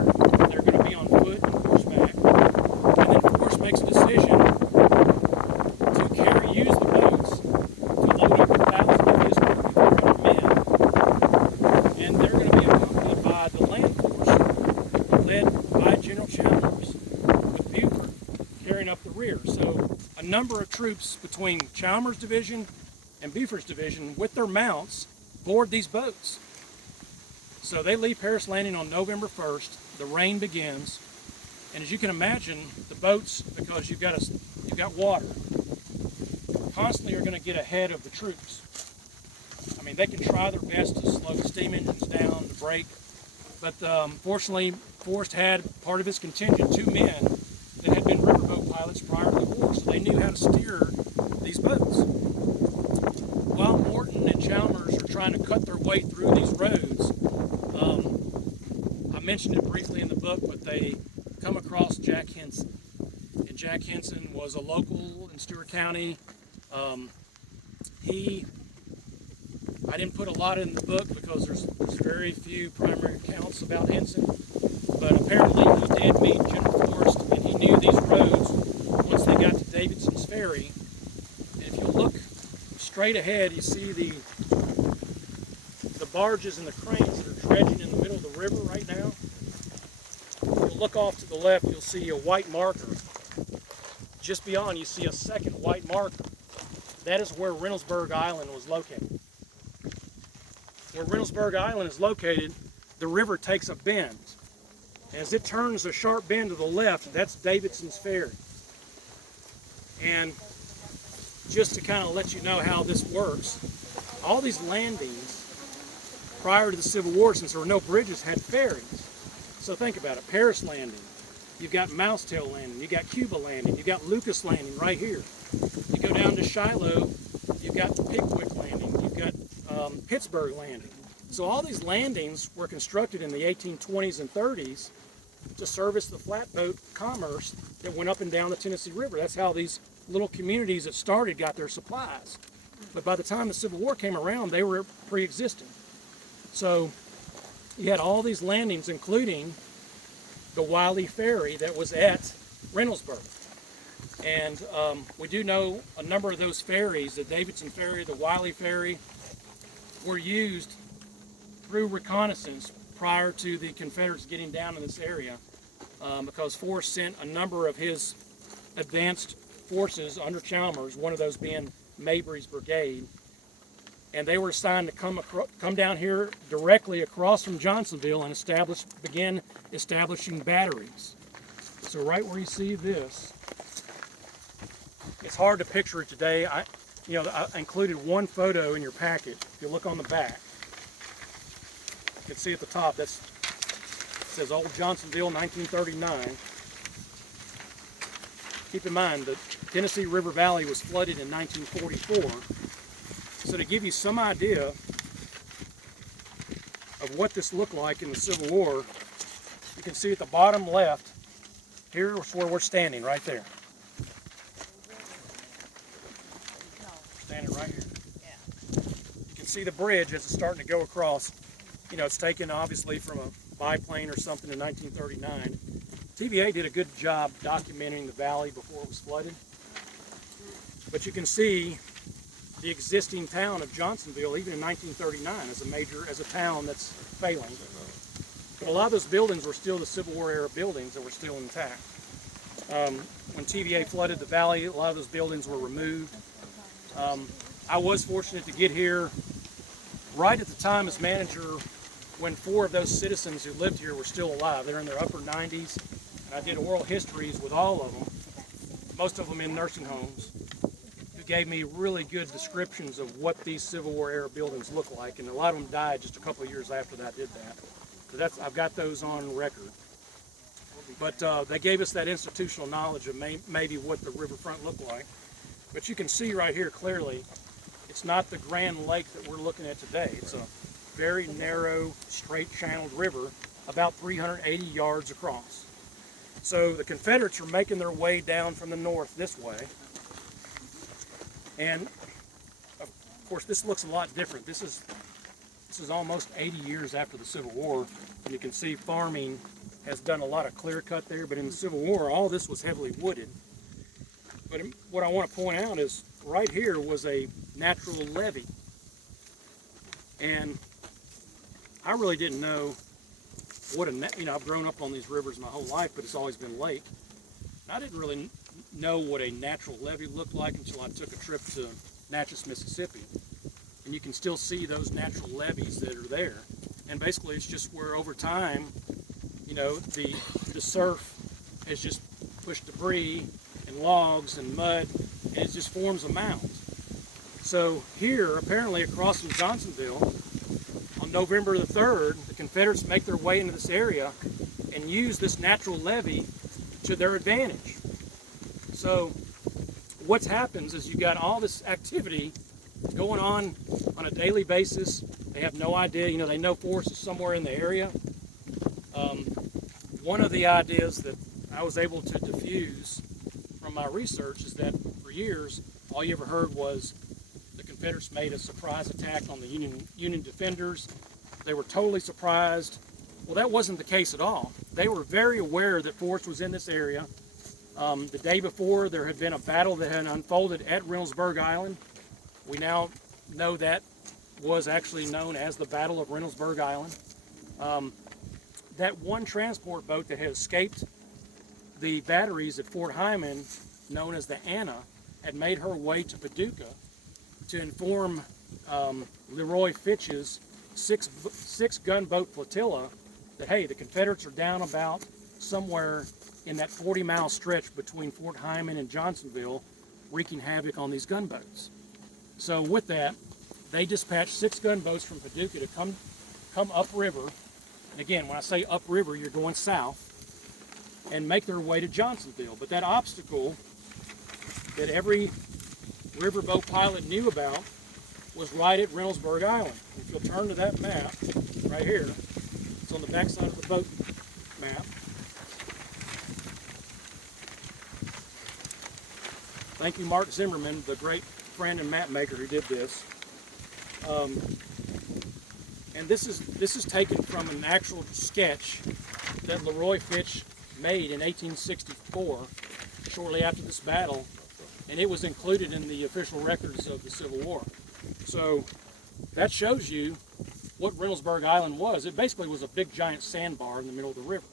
They're going to be on foot and horseback. And then Forrest makes a decision to use the boats to load up 1,000 of his 400 men. And they're going to be accompanied by the land force led by General Chalmers with Buford carrying up the rear. So a number of troops between Chalmers' division and Buford's division with their mounts board these boats. So they leave Paris Landing on November 1st. The rain begins, and as you can imagine, the boats, because you've got water, constantly are going to get ahead of the troops. I mean, they can try their best to slow the steam engines down, to brake, but fortunately, Forrest had part of his contingent, 2 men that had been riverboat pilots prior to the war, so they knew how to steer these boats. While Morton and Chalmers are trying to cut their way through these roads, I mentioned it briefly in the book, but they come across Jack Henson. Jack Henson was a local in Stewart County. I didn't put a lot in the book because there's very few primary accounts about Henson, but apparently he did meet General Forrest, and he knew these roads once they got to Davidson's Ferry. And if you look straight ahead, you see the barges and the cranes that are dredging in the middle of the river right now. If you look off to the left, you'll see a white marker. Just beyond, you see a second white marker. That is where Reynoldsburg Island was located. Where Reynoldsburg Island is located, the river takes a bend. As it turns a sharp bend to the left, that's Davidson's Ferry. And just to kind of let you know how this works, all these landings prior to the Civil War, since there were no bridges, had ferries. So think about it, Paris Landing, you've got Mousetail Landing, you've got Cuba Landing, you've got Lucas Landing right here. You go down to Shiloh, you've got Pickwick Landing, you've got Pittsburgh Landing. So all these landings were constructed in the 1820s and 30s to service the flatboat commerce that went up and down the Tennessee River. That's how these little communities that started got their supplies. But by the time the Civil War came around, they were pre-existing. So you had all these landings, including the Wiley Ferry that was at Reynoldsburg. And we do know a number of those ferries, the Davidson Ferry, the Wiley Ferry, were used through reconnaissance prior to the Confederates getting down in this area, because Forrest sent a number of his advanced forces under Chalmers, one of those being Mabry's brigade, and they were assigned to come down here directly across from Johnsonville and begin establishing batteries. So right where you see this, it's hard to picture it today. I included one photo in your packet. If you look on the back, you can see at the top, it says Old Johnsonville, 1939. Keep in mind the Tennessee River Valley was flooded in 1944. So to give you some idea of what this looked like in the Civil War, you can see at the bottom left, here's where we're standing, right there. Standing right here. You can see the bridge as it's starting to go across. You know, it's taken obviously from a biplane or something in 1939. TVA did a good job documenting the valley before it was flooded. But you can see the existing town of Johnsonville, even in 1939, as a town that's failing. But a lot of those buildings were still the Civil War era buildings that were still intact. When TVA flooded the valley, a lot of those buildings were removed. I was fortunate to get here right at the time as manager when 4 of those citizens who lived here were still alive. They're in their upper 90s, and I did oral histories with all of them, most of them in nursing homes, who gave me really good descriptions of what these Civil War era buildings look like, and a lot of them died just a couple of years after I did that. So I've got those on record. But they gave us that institutional knowledge of maybe what the riverfront looked like. But you can see right here clearly, it's not the grand lake that we're looking at today. It's a very narrow, straight-channeled river, about 380 yards across. So the Confederates are making their way down from the north this way. And of course, this looks a lot different. This is almost 80 years after the Civil War, and you can see farming has done a lot of clear cut there, but in the Civil War, all this was heavily wooded. But what I want to point out is right here was a natural levee. And I really didn't know what I've grown up on these rivers my whole life, but it's always been lake. And I didn't really know what a natural levee looked like until I took a trip to Natchez, Mississippi. And you can still see those natural levees that are there. And basically it's just where over time, the surf has just pushed debris and logs and mud, and it just forms a mound. So here, apparently across from Johnsonville, on November the 3rd, the Confederates make their way into this area and use this natural levee to their advantage. So what happens is you got all this activity going on a daily basis. They have no idea, they know Forrest is somewhere in the area. One of the ideas that I was able to diffuse from my research is that for years, all you ever heard was the Confederates made a surprise attack on the Union defenders. They were totally surprised. Well, that wasn't the case at all. They were very aware that force was in this area. The day before, there had been a battle that had unfolded at Reynoldsburg Island. We now know that was actually known as the Battle of Reynoldsburg Island. That one transport boat that had escaped the batteries at Fort Hyman, known as the Anna, had made her way to Paducah to inform Leroy Fitch's six gunboat flotilla that, hey, the Confederates are down about somewhere in that 40-mile stretch between Fort Hyman and Johnsonville, wreaking havoc on these gunboats. So with that, they dispatched 6 gunboats from Paducah to come upriver. And again, when I say upriver, you're going south, and make their way to Johnsonville. But that obstacle that every riverboat pilot knew about was right at Reynoldsburg Island. If you'll turn to that map right here, it's on the back side of the boat map. Thank you, Mark Zimmerman, the great friend and map maker who did this. And this is taken from an actual sketch that Leroy Fitch made in 1864, shortly after this battle, and it was included in the official records of the Civil War. So that shows you what Reynoldsburg Island was. It basically was a big giant sandbar in the middle of the river.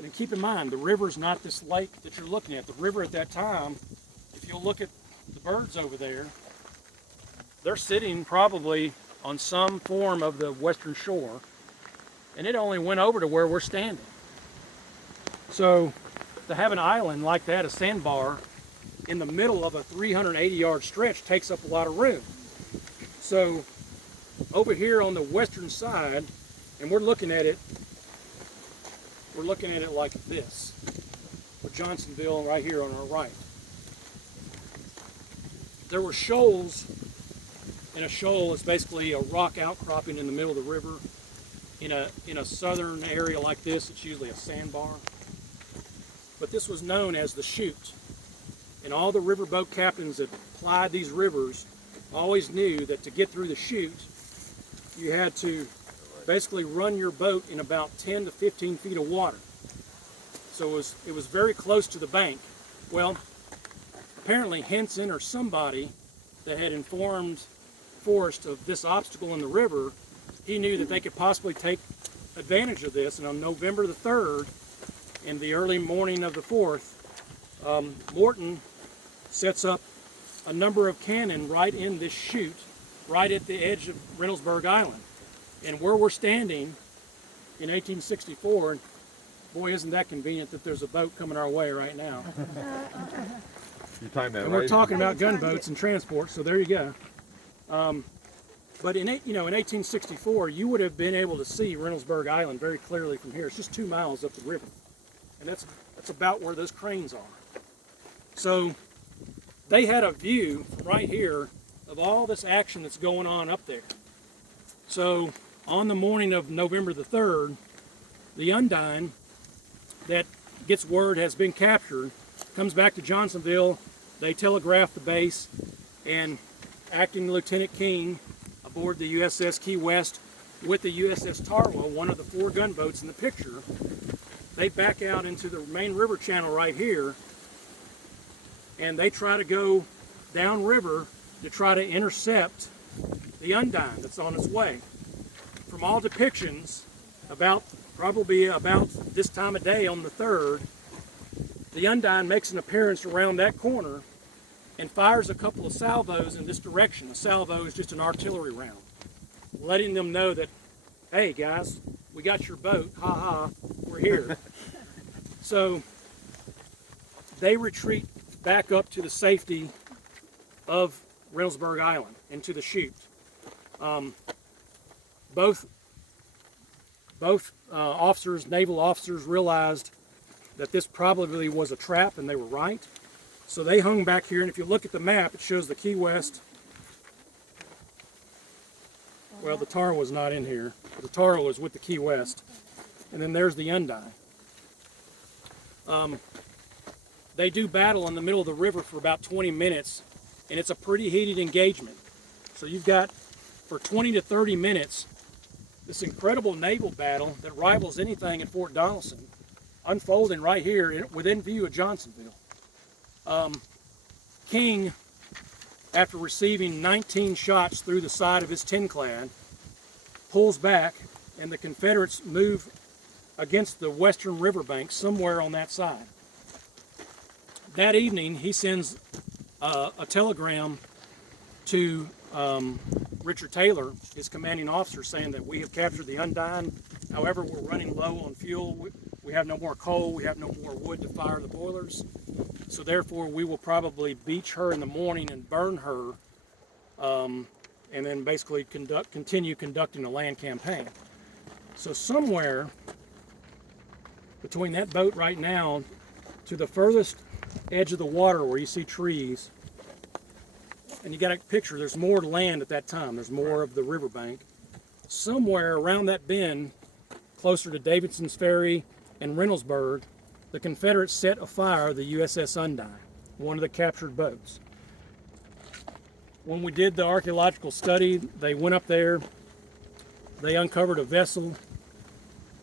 And keep in mind, the river's not this lake that you're looking at. The river at that time, if you'll look at the birds over there, they're sitting probably on some form of the western shore, and it only went over to where we're standing. So to have an island like that, a sandbar, in the middle of a 380-yard stretch takes up a lot of room. So over here on the western side, and we're looking at it like this, with Johnsonville right here on our right. There were shoals, and a shoal is basically a rock outcropping in the middle of the river. In a southern area like this, it's usually a sandbar. But this was known as the chute. And all the riverboat captains that plied these rivers always knew that to get through the chute, you had to basically run your boat in about 10 to 15 feet of water. So it was very close to the bank. Well, apparently Henson or somebody that had informed Forrest of this obstacle in the river, he knew that they could possibly take advantage of this. And on November the 3rd, in the early morning of the 4th, Morton sets up a number of cannon right in this chute, right at the edge of Reynoldsburg Island. And where we're standing in 1864, boy, isn't that convenient that there's a boat coming our way right now. You timed that And right? we're talking about gunboats and transport, so there you go. But in 1864, you would have been able to see Reynoldsburg Island very clearly from here. It's just 2 miles up the river, and that's about where those cranes are. So they had a view from right here of all this action that's going on up there. So on the morning of November the 3rd, the Undine that gets word has been captured comes back to Johnsonville. They telegraph the base, and Acting Lieutenant King aboard the USS Key West with the USS Tarwa, one of the 4 gunboats in the picture, they back out into the main river channel right here, and they try to go downriver to try to intercept the Undine that's on its way. From all depictions, probably about this time of day on the 3rd, the Undine makes an appearance around that corner and fires a couple of salvos in this direction. A salvo is just an artillery round, letting them know that, hey guys, we got your boat, ha ha, we're here. So they retreat back up to the safety of Reynoldsburg Island and to the chute. Both officers, naval officers, realized that this probably was a trap, and they were right. So they hung back here, and if you look at the map, it shows the Key West. Well, the Tara was not in here. The Tara was with the Key West. And then there's the Undine. they do battle in the middle of the river for about 20 minutes, and it's a pretty heated engagement. So you've got, for 20 to 30 minutes, this incredible naval battle that rivals anything at Fort Donelson, unfolding right here within view of Johnsonville. King, after receiving 19 shots through the side of his tin-clad, pulls back, and the Confederates move against the western riverbank somewhere on that side. That evening, he sends a telegram to Richard Taylor, his commanding officer, saying that we have captured the Undine. However, we're running low on fuel. We have no more coal. We have no more wood to fire the boilers. So therefore, we will probably beach her in the morning and burn her, and then basically continue conducting a land campaign. So somewhere between that boat right now to the furthest edge of the water where you see trees, and you got to picture there's more land at that time, there's more of the riverbank. Somewhere around that bend, closer to Davidson's Ferry and Reynoldsburg, the Confederates set afire the USS Undine, one of the captured boats. When we did the archaeological study, they went up there, they uncovered a vessel.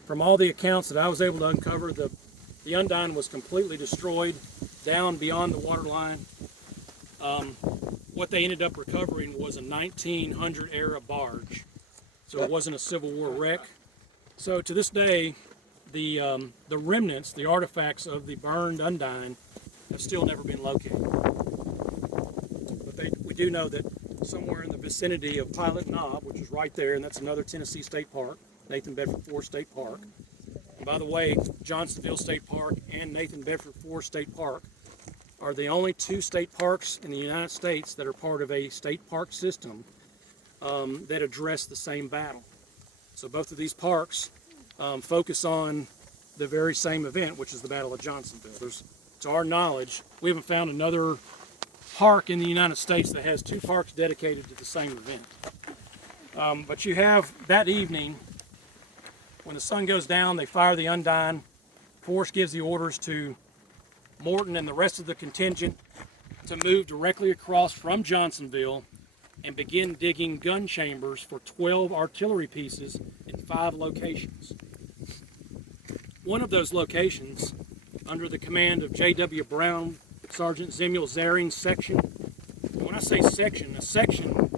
From all the accounts that I was able to uncover, the Undine was completely destroyed down beyond the waterline. What they ended up recovering was a 1900 era barge, so it wasn't a Civil War wreck. So to this day, the remnants, the artifacts of the burned Undine, have still never been located. But we do know that somewhere in the vicinity of Pilot Knob, which is right there, and that's another Tennessee state park, Nathan Bedford Forrest State Park. And by the way, Johnsonville State Park and Nathan Bedford Forrest State Park are the only two state parks in the United States that are part of a state park system that address the same battle. So both of these parks focus on the very same event, which is the Battle of Johnsonville. To our knowledge, we haven't found another park in the United States that has two parks dedicated to the same event. But you have that evening, when the sun goes down, they fire the Undine. Forrest gives the orders to Morton and the rest of the contingent to move directly across from Johnsonville and begin digging gun chambers for 12 artillery pieces in 5 locations. One of those locations, under the command of J.W. Brown, Sergeant Zemuel Zaring's section. And when I say section, a section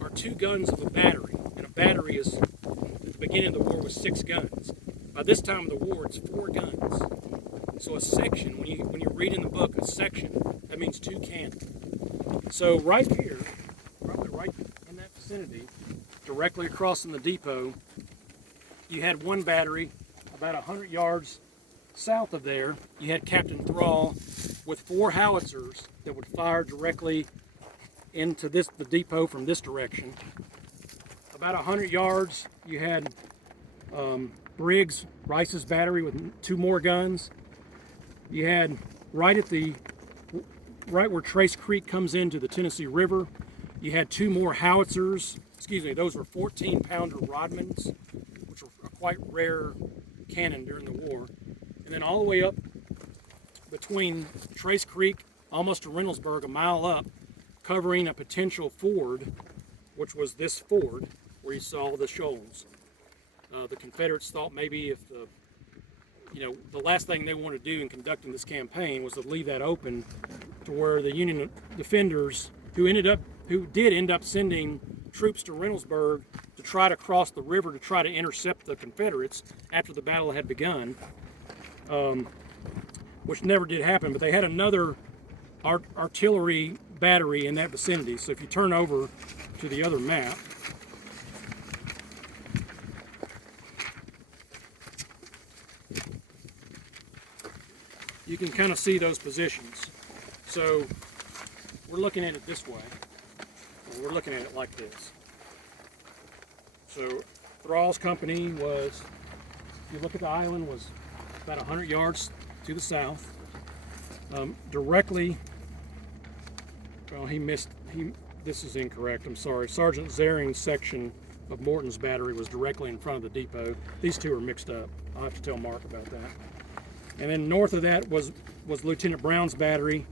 are 2 guns of a battery, and a battery is, at the beginning of the war, was 6 guns. By this time of the war, it's 4 guns. So a section, when you read in the book, a section, that means 2 cannons. So right here, probably right in that vicinity, directly across from the depot, you had one battery about 100 yards south of there. You had Captain Thrall with 4 howitzers that would fire directly into the depot from this direction. About 100 yards, you had Briggs, Rice's battery with 2 more guns. You had right where Trace Creek comes into the Tennessee River, you had 2 more howitzers. Excuse me, those were 14-pounder Rodmans, which were a quite rare cannon during the war. And then all the way up between Trace Creek, almost to Reynoldsburg, a mile up, covering a potential ford, which was this ford where you saw the shoals. The Confederates thought maybe if the last thing they wanted to do in conducting this campaign was to leave that open to where the Union defenders, who did end up sending troops to Reynoldsburg to try to cross the river to try to intercept the Confederates after the battle had begun, which never did happen. But they had another artillery battery in that vicinity. So if you turn over to the other map, you can kind of see those positions. So we're looking at it this way. We're looking at it like this. So Thrall's company was, if you look at the island, was about 100 yards to the south. Directly, well, this is incorrect, I'm sorry. Sergeant Zaring's section of Morton's battery was directly in front of the depot. These two are mixed up. I'll have to tell Mark about that. And then north of that was was Lieutenant Brown's battery.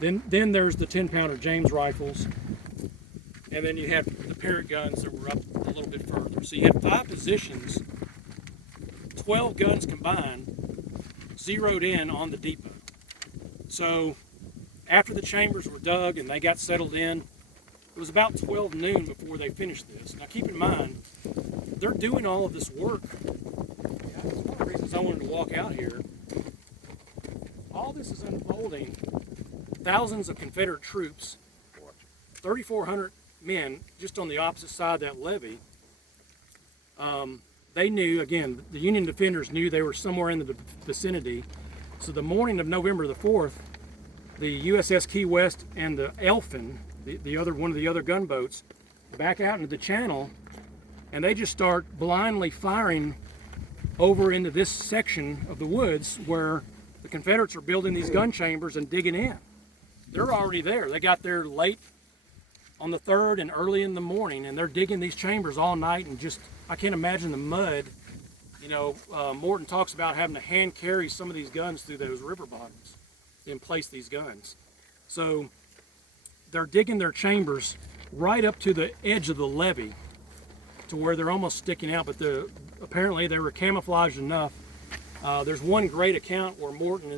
Then there's the 10-pounder James rifles. And then you have the Parrott guns that were up a little bit further. So you had 5 positions, 12 guns combined, zeroed in on the depot. So after the chambers were dug and they got settled in, it was about 12 noon before they finished this. Now keep in mind, they're doing all of this work. That's one of the reasons I wanted to walk out here. All this is unfolding. Thousands of Confederate troops, 3,400 men just on the opposite side of that levee. They knew, again, the Union defenders knew they were somewhere in the vicinity. So the morning of November the 4th, the USS Key West and the Elfin, one of the other gunboats, back out into the channel, and they just start blindly firing over into this section of the woods where the Confederates are building these gun chambers and digging in. They're already there. They got there late on the 3rd and early in the morning, and they're digging these chambers all night, and just, I can't imagine the mud. You know, Morton talks about having to hand carry some of these guns through those river bottoms and place these guns. So they're digging their chambers right up to the edge of the levee to where they're almost sticking out, but apparently they were camouflaged enough. There's one great account where Morton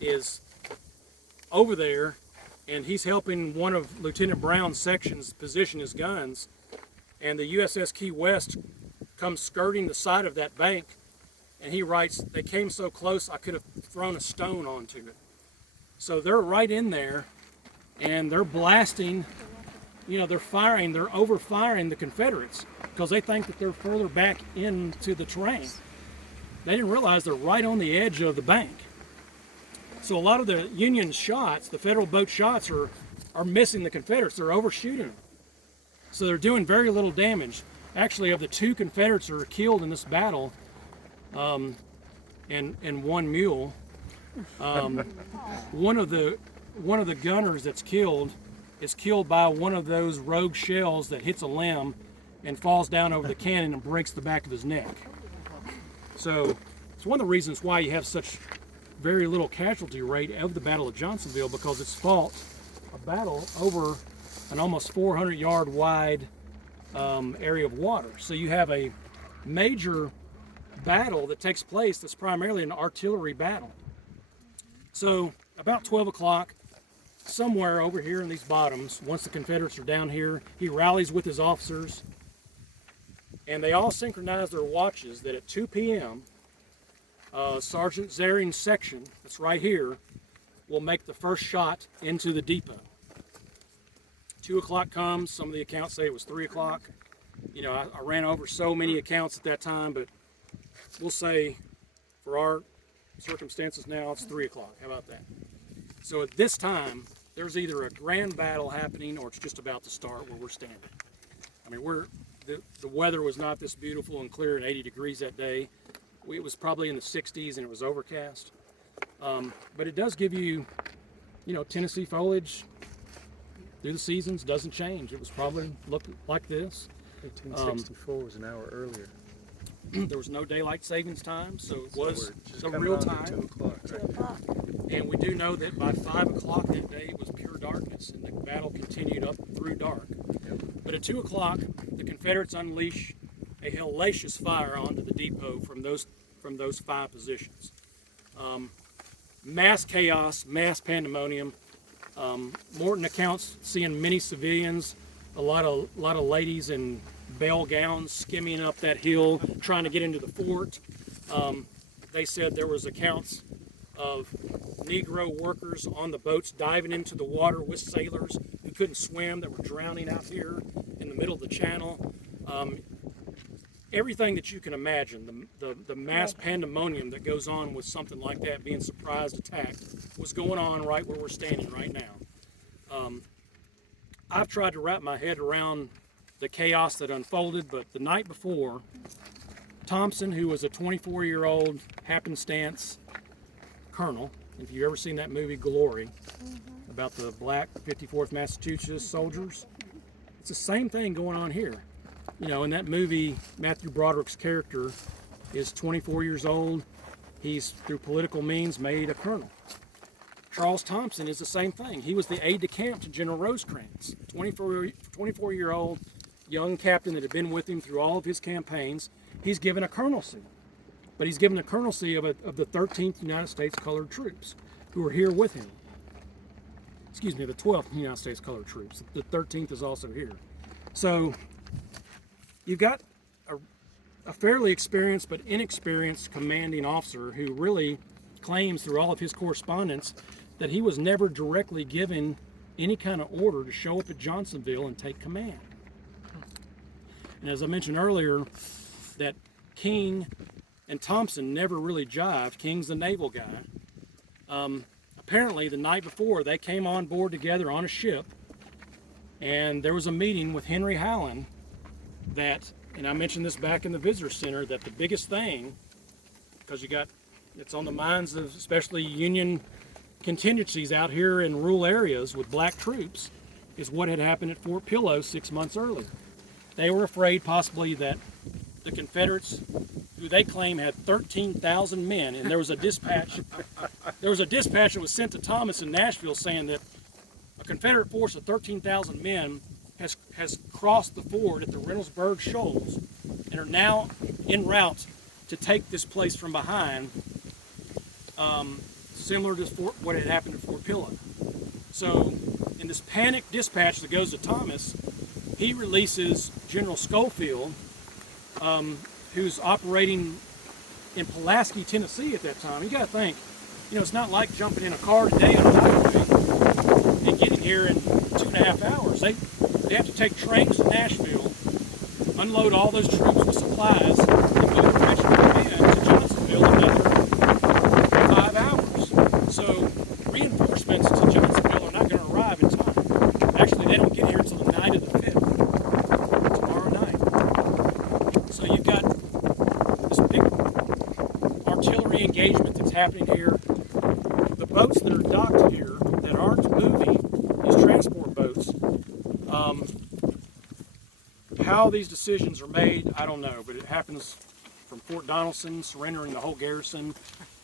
is over there, and he's helping one of Lieutenant Brown's sections position his guns, and the USS Key West comes skirting the side of that bank, and he writes, "They came so close I could have thrown a stone onto it." So they're right in there, and they're blasting, they're over-firing the Confederates because they think that they're further back into the terrain. They didn't realize they're right on the edge of the bank. So a lot of the Union shots, the Federal boat shots, are missing the Confederates. They're overshooting them. So they're doing very little damage. Actually, of the 2 Confederates that are killed in this battle, and one mule, one of the gunners that's killed is killed by one of those rogue shells that hits a limb and falls down over the cannon and breaks the back of his neck. So it's one of the reasons why you have such very little casualty rate of the Battle of Johnsonville, because it's fought a battle over an almost 400-yard wide area of water. So you have a major battle that takes place that's primarily an artillery battle. So about 12 o'clock, somewhere over here in these bottoms, once the Confederates are down here, he rallies with his officers, and they all synchronize their watches that at 2 p.m., Sergeant Zaring's section, that's right here, will make the first shot into the depot. 2 o'clock comes, some of the accounts say it was 3 o'clock. I ran over so many accounts at that time, but we'll say for our circumstances now, it's 3 o'clock. How about that? So at this time, there's either a grand battle happening or it's just about to start where we're standing. I mean, the weather was not this beautiful and clear and 80 degrees that day. It was probably in the 60s and it was overcast. But it does give you, Tennessee foliage through the seasons doesn't change. It was probably look like this. 1864 was an hour earlier. There was no daylight savings time, so it was the real time. 2 o'clock, right? 2 o'clock. And we do know that by 5 o'clock that day it was pure darkness, and the battle continued up through dark. Yep. But at 2 o'clock, the Confederates unleash a hellacious fire onto the depot from those 5 positions. Mass chaos, mass pandemonium. Morton accounts seeing many civilians, a lot of ladies in bell gowns skimming up that hill trying to get into the fort. They said there was accounts of Negro workers on the boats diving into the water with sailors who couldn't swim, that were drowning out here in the middle of the channel. Everything that you can imagine, the mass pandemonium that goes on with something like that, being surprise attacked, was going on right where we're standing right now. I've tried to wrap my head around the chaos that unfolded, but the night before, Thompson, who was a 24-year-old happenstance colonel, if you've ever seen that movie Glory, about the black 54th Massachusetts soldiers, it's the same thing going on here. In that movie, Matthew Broderick's character is 24 years old. He's, through political means, made a colonel. Charles Thompson is the same thing. He was the aide-de-camp to General Rosecrans, 24-year-old young captain that had been with him through all of his campaigns. He's given a colonelcy, but he's given a colonelcy of the 13th United States Colored Troops, who are here with him. Excuse me, the 12th United States Colored Troops. The 13th is also here. So you've got a fairly experienced but inexperienced commanding officer who really claims through all of his correspondence that he was never directly given any kind of order to show up at Johnsonville and take command. And as I mentioned earlier, that King and Thompson never really jived. King's the naval guy. Apparently the night before they came on board together on a ship, and there was a meeting with Henry Howland that, and I mentioned this back in the visitor center, that the biggest thing, because it's on the minds of especially Union contingencies out here in rural areas with black troops, is what had happened at Fort Pillow 6 months earlier. They were afraid possibly that the Confederates, who they claim had 13,000 men, and there was a dispatch that was sent to Thomas in Nashville saying that a Confederate force of 13,000 men has crossed the ford at the Reynoldsburg Shoals and are now en route to take this place from behind, similar to what had happened at Fort Pillow. So in this panic dispatch that goes to Thomas, he releases General Schofield, who's operating in Pulaski, Tennessee at that time. You got to think, it's not like jumping in a car today on a highway and getting here in 2.5 hours. They have to take trains to Nashville, unload all those troops with supplies, and move the regiment in to Johnsonville in another 5 hours. So reinforcements to Johnsonville are not going to arrive in time. Actually, they don't get here until the night of the 5th, tomorrow night. So you've got this big artillery engagement that's happening here. The boats that are docked here that aren't moving, these transport boats, how these decisions are made, I don't know, but it happens from Fort Donelson surrendering the whole garrison.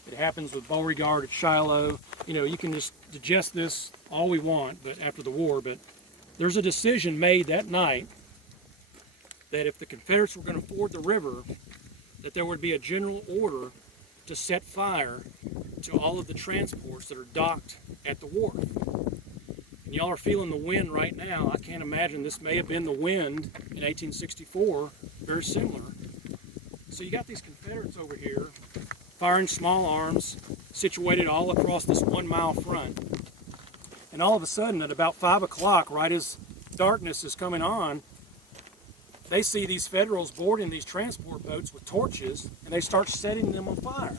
It happens with Beauregard at Shiloh. You can just digest this all we want, but after the war, but there's a decision made that night that if the Confederates were going to ford the river, that there would be a general order to set fire to all of the transports that are docked at the wharf. And y'all are feeling the wind right now. I can't imagine this may have been the wind in 1864, very similar. So you got these Confederates over here firing small arms, situated all across this 1 mile front. And all of a sudden, at about 5 o'clock, right as darkness is coming on, they see these Federals boarding these transport boats with torches, and they start setting them on fire.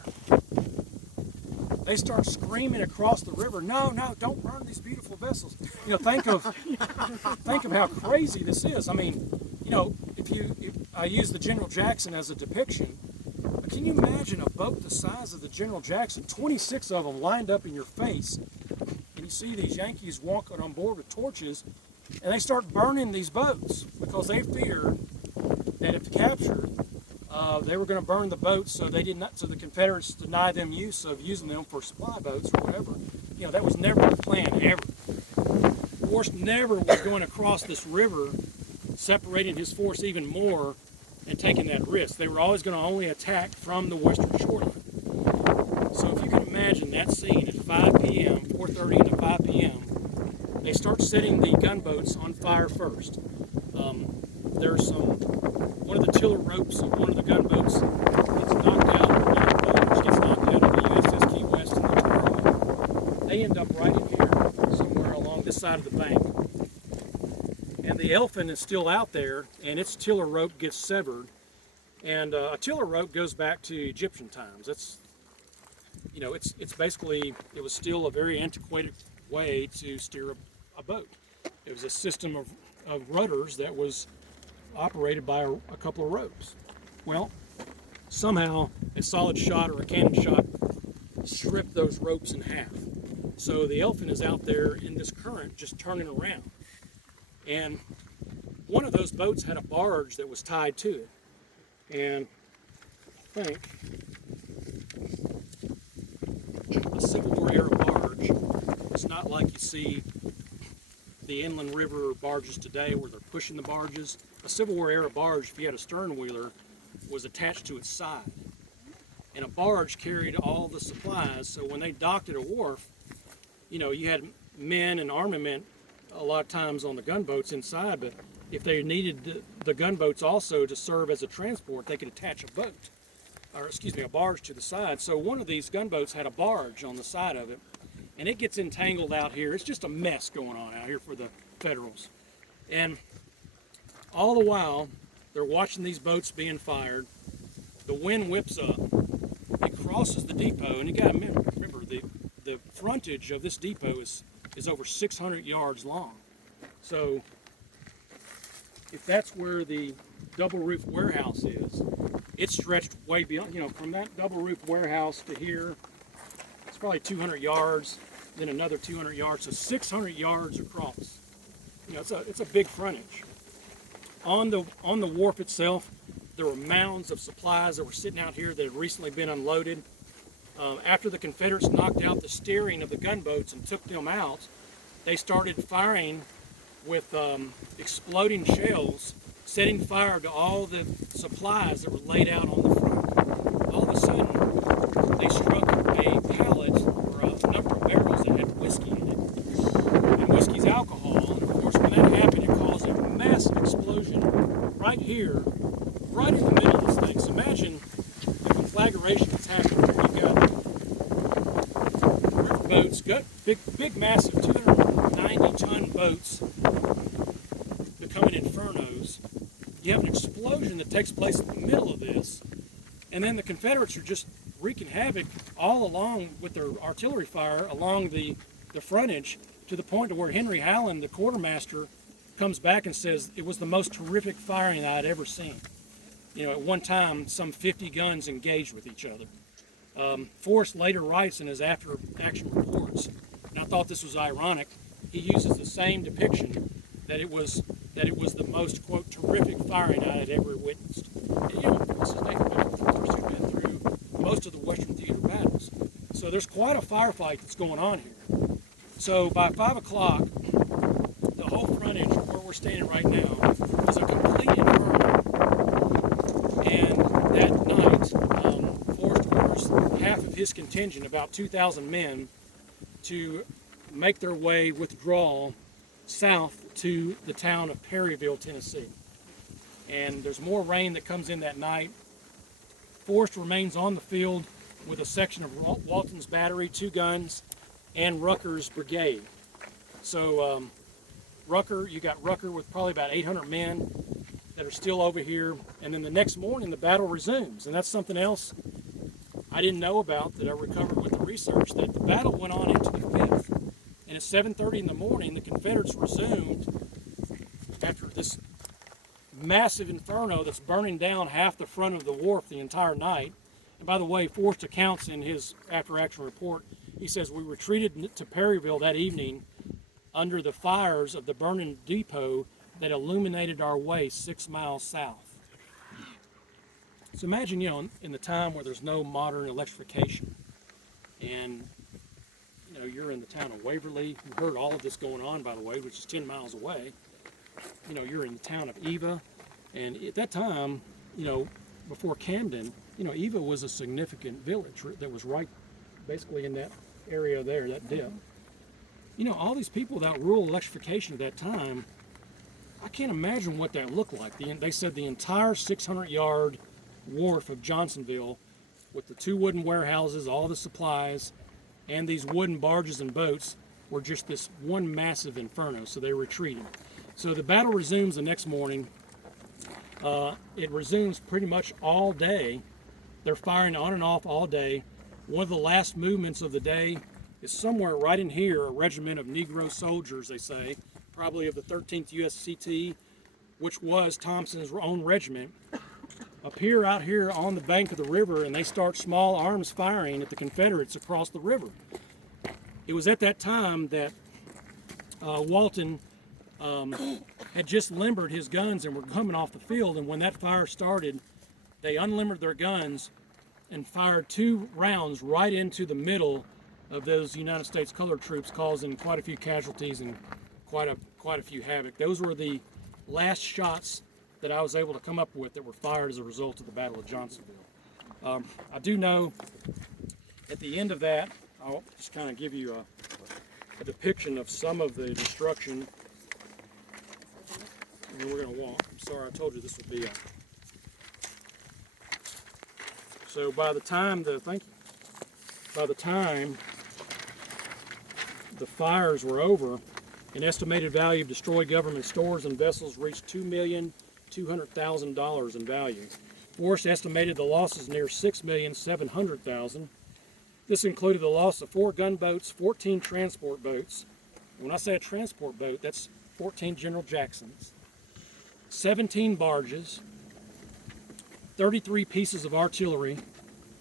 They start screaming across the river, no, don't burn these beautiful vessels. Think of how crazy this is. I mean, if I use the General Jackson as a depiction, but can you imagine a boat the size of the General Jackson, 26 of them lined up in your face, and you see these Yankees walking on board with torches, and they start burning these boats because they feared that if captured, they were going to burn the boats, so the Confederates deny them use of using them for supply boats or whatever. That was never the plan ever. Force never was going across this river, separating his force even more and taking that risk. They were always going to only attack from the western shoreline. So if you can imagine that scene at 5 p.m., 4:30 into 5 p.m., they start setting the gunboats on fire first. There's one of the tiller ropes of one of the gunboats gets knocked out, one of the boats gets knocked out of the USS Key West in the tornado. They end up right in here, somewhere along this side of the bank. And the Elfin is still out there, and its tiller rope gets severed. And a tiller rope goes back to Egyptian times. It's basically, it was still a very antiquated way to steer a boat. It was a system of rudders that was operated by a couple of ropes. Well, somehow a solid shot or a cannon shot stripped those ropes in half. So the Elfin is out there in this current just turning around. And one of those boats had a barge that was tied to it. And I think a Civil War era barge. It's not like you see the inland river barges today where they're pushing the barges. A Civil War era barge, if you had a stern wheeler, was attached to its side. And a barge carried all the supplies, so when they docked at a wharf, you had men and armament a lot of times on the gunboats inside, but if they needed the gunboats also to serve as a transport, they could attach a barge to the side. So one of these gunboats had a barge on the side of it, and it gets entangled out here. It's just a mess going on out here for the Federals. And all the while, they're watching these boats being fired. The wind whips up, it crosses the depot, and you got to remember the frontage of this depot is over 600 yards long. So if that's where the double roof warehouse is, it's stretched way beyond, from that double roof warehouse to here, it's probably 200 yards, then another 200 yards, so 600 yards across. It's a big frontage. On the wharf itself, there were mounds of supplies that were sitting out here that had recently been unloaded. After the Confederates knocked out the steering of the gunboats and took them out, they started firing with exploding shells, setting fire to all the supplies that were laid out on the front. All of a sudden, they struck a pallet or a number of barrels that had whiskey in it. And whiskey's alcohol, and of course when that happened, it caused a massive explosion right here, right in the middle of this thing. So imagine the conflagration that's happening here. You've got river boats, big massive 290-ton boats becoming infernos. You have an explosion that takes place in the middle of this, and then the Confederates are just wreaking havoc all along with their artillery fire along the frontage, to the point to where Henry Hallen, the quartermaster, comes back and says it was the most terrific firing I'd ever seen. At one time, some 50 guns engaged with each other. Forrest later writes in his after-action reports, and I thought this was ironic, he uses the same depiction, that it was the most, quote, terrific firing I had ever witnessed. And, this is Nathan Bedford, Forrest, who'd been through most of the Western theater battles. So there's quite a firefight that's going on here. So by 5 o'clock, the whole frontage where we're standing right now was a complete inferno. And that night, Forrest orders half of his contingent, about 2,000 men, to make their way, withdrawal, south to the town of Perryville, Tennessee. And there's more rain that comes in that night. Forrest remains on the field with a section of Walton's battery, 2 guns, and Rucker's brigade. So you got Rucker with probably about 800 men that are still over here, and then the next morning the battle resumes. And that's something else I didn't know about that I recovered with the research, that the battle went on into the 5th. And at 7:30 in the morning, the Confederates resumed after this massive inferno that's burning down half the front of the wharf the entire night. And by the way, Forrest accounts in his after-action report, he says, we retreated to Perryville that evening under the fires of the burning depot that illuminated our way 6 miles south. So imagine, in the time where there's no modern electrification, and you're in the town of Waverly. You heard all of this going on, by the way, which is 10 miles away. You're in the town of Eva, and at that time, before Camden, Eva was a significant village that was right basically in that area there, that dip. All these people without rural electrification at that time, I can't imagine what that looked like. They said the entire 600-yard wharf of Johnsonville, with the 2 wooden warehouses, all the supplies, and these wooden barges and boats, were just this one massive inferno, so they retreated. So the battle resumes the next morning. It resumes pretty much all day. They're firing on and off all day. One of the last movements of the day is somewhere right in here, a regiment of Negro soldiers, they say, probably of the 13th USCT, which was Thompson's own regiment, appear out here on the bank of the river, and they start small arms firing at the Confederates across the river. It was at that time that Walton had just limbered his guns and were coming off the field, and when that fire started, they unlimbered their guns and fired 2 rounds right into the middle of those United States colored troops, causing quite a few casualties and quite a few havoc. Those were the last shots that I was able to come up with that were fired as a result of the Battle of Johnsonville. I do know at the end of that, I'll just kind of give you a depiction of some of the destruction. And then we're going to walk. I'm sorry, I told you this would be So by the time the fires were over, an estimated value of destroyed government stores and vessels reached $2,200,000 in value. Forrest estimated the losses near $6,700,000. This included the loss of 4 gunboats, 14 transport boats. When I say a transport boat, that's 14 General Jacksons, 17 barges, 33 pieces of artillery,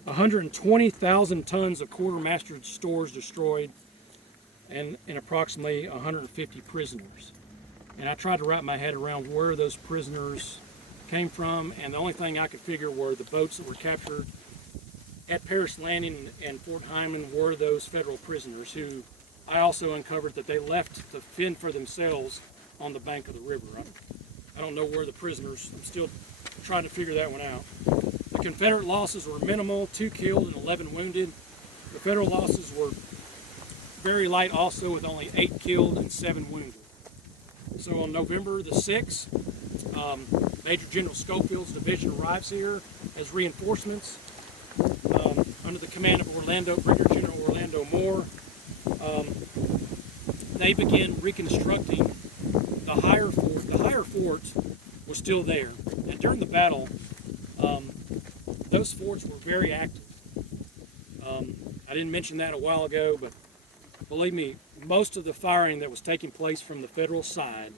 120,000 tons of quartermaster stores destroyed, and approximately 150 prisoners. And I tried to wrap my head around where those prisoners came from, and the only thing I could figure were the boats that were captured at Paris Landing and Fort Hyman were those federal prisoners who I also uncovered that they left to fend for themselves on the bank of the river. I don't know where the prisoners, I'm still trying to figure that one out. The Confederate losses were minimal, 2 killed and 11 wounded. The Federal losses were very light also, with only 8 killed and 7 wounded. So on November the 6th, Major General Schofield's division arrives here as reinforcements under the command of Brigadier General Orlando Moore. They begin reconstructing the higher fort. The higher fort was still there, and during the battle, those forts were very active. I didn't mention that a while ago, but believe me, most of the firing that was taking place from the Federal side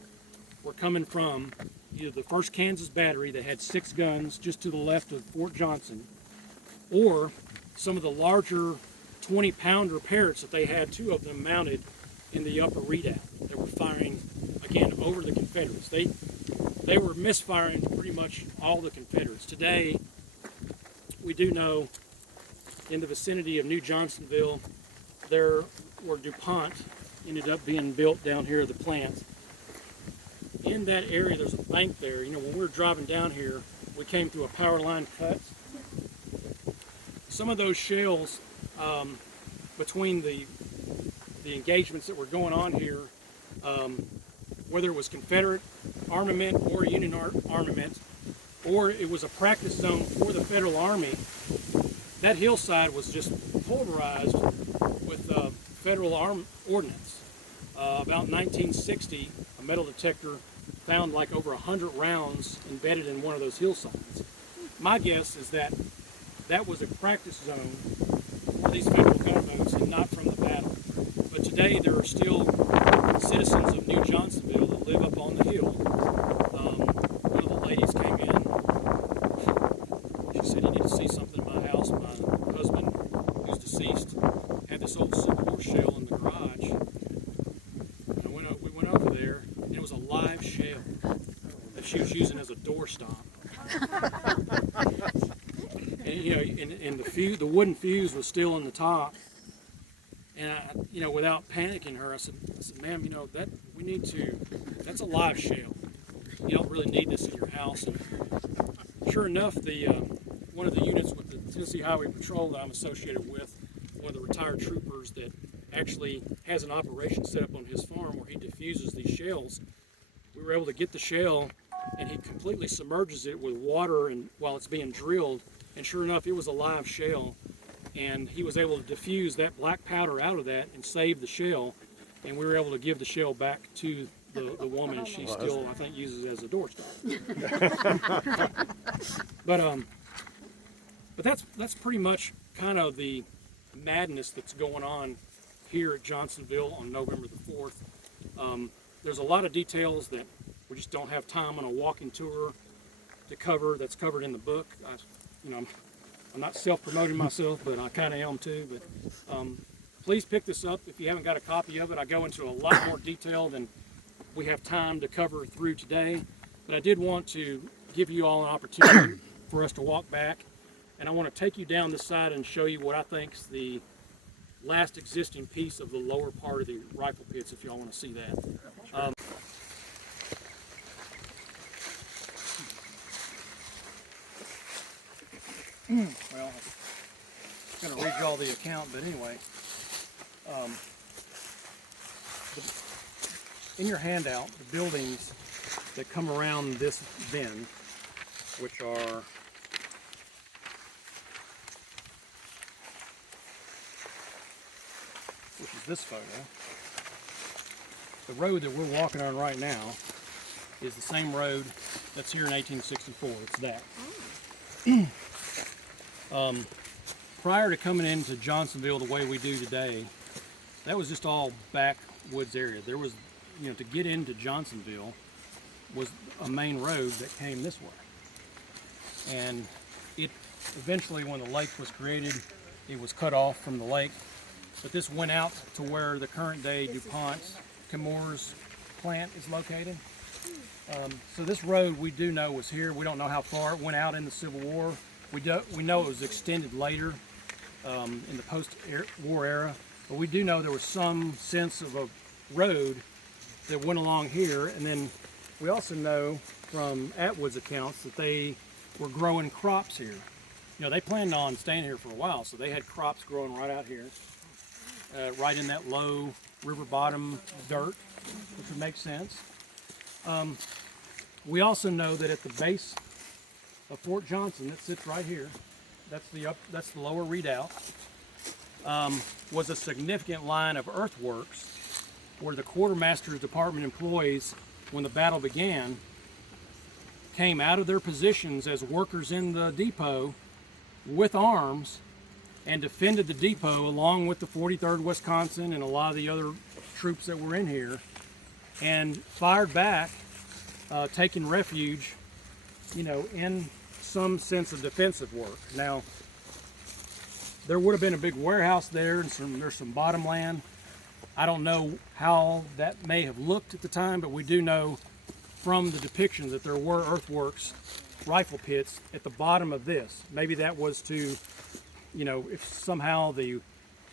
were coming from either the 1st Kansas Battery that had 6 guns just to the left of Fort Johnson, or some of the larger 20-pounder Parrots that they had, 2 of them mounted in the upper redoubt. They were firing, again, over the Confederates. They were misfiring pretty much all the Confederates. Today, we do know in the vicinity of New Johnsonville, there were DuPont ended up being built down here, the plant. In that area, there's a bank there. You know, when we were driving down here, we came through a power line cut. Some of those shells between the engagements that were going on here, whether it was Confederate armament or Union armament, or it was a practice zone for the Federal Army, that hillside was just pulverized with Federal ordnance. About 1960, a metal detector found like over 100 rounds embedded in one of those hillsides. My guess is that that was a practice zone for these Federal gunboats and not from the battle. But today there are still citizens of New Johnsonville that live up on the hill. One of the ladies came in. She said, "You need to see something in my house." My husband, who's deceased, had this old Civil War shell in the garage. And we went over there, and it was a live shell that she was using as a doorstop. And you know, and the wooden fuse was still on the top. And I, you know, without panicking her, I said, "Ma'am, you know that's a live shell. You don't really need this in your house." And sure enough, one of the units with the Tennessee Highway Patrol that I'm associated with, one of the retired troopers that actually has an operation set up on his farm where he diffuses these shells, we were able to get the shell, and he completely submerges it with water and while it's being drilled. And sure enough, it was a live shell, and he was able to diffuse that black powder out of that and save the shell, and we were able to give the shell back to the woman, and she still, I think, uses it as a doorstop. But that's pretty much kind of the madness that's going on here at Johnsonville on November the 4th. There's a lot of details that we just don't have time on a walking tour to cover. That's covered in the book. I'm not self-promoting myself, but I kind of am too. But please pick this up if you haven't got a copy of it. I go into a lot more detail than we have time to cover through today. But I did want to give you all an opportunity for us to walk back. And I want to take you down this side and show you what I think is the last existing piece of the lower part of the rifle pits, if y'all want to see that. Well, I'm going to read you all the account, but anyway, in your handout, the buildings that come around this bend, which are this photo. The road that we're walking on right now is the same road that's here in 1864. It's that. Prior to coming into Johnsonville the way we do today, that was just all backwoods area. There was, to get into Johnsonville was a main road that came this way. And it eventually, when the lake was created, it was cut off from the lake. But this went out to where the current day DuPont's Chemours plant is located. So this road we do know was here. We don't know how far it went out in the Civil War. We know it was extended later in the post-war era, but we do know there was some sense of a road that went along here. And then we also know from Atwood's accounts that they were growing crops here. They planned on staying here for a while, so they had crops growing right out here. Right in that low river bottom dirt, which would make sense. We also know that at the base of Fort Johnson, that sits right here, that's the lower redoubt, was a significant line of earthworks where the quartermaster's department employees, when the battle began, came out of their positions as workers in the depot with arms and defended the depot along with the 43rd Wisconsin and a lot of the other troops that were in here, and fired back, taking refuge, in some sense of defensive work. Now, there would have been a big warehouse there, and there's some bottom land. I don't know how that may have looked at the time, but we do know from the depiction that there were earthworks, rifle pits at the bottom of this. Maybe that was to, if somehow the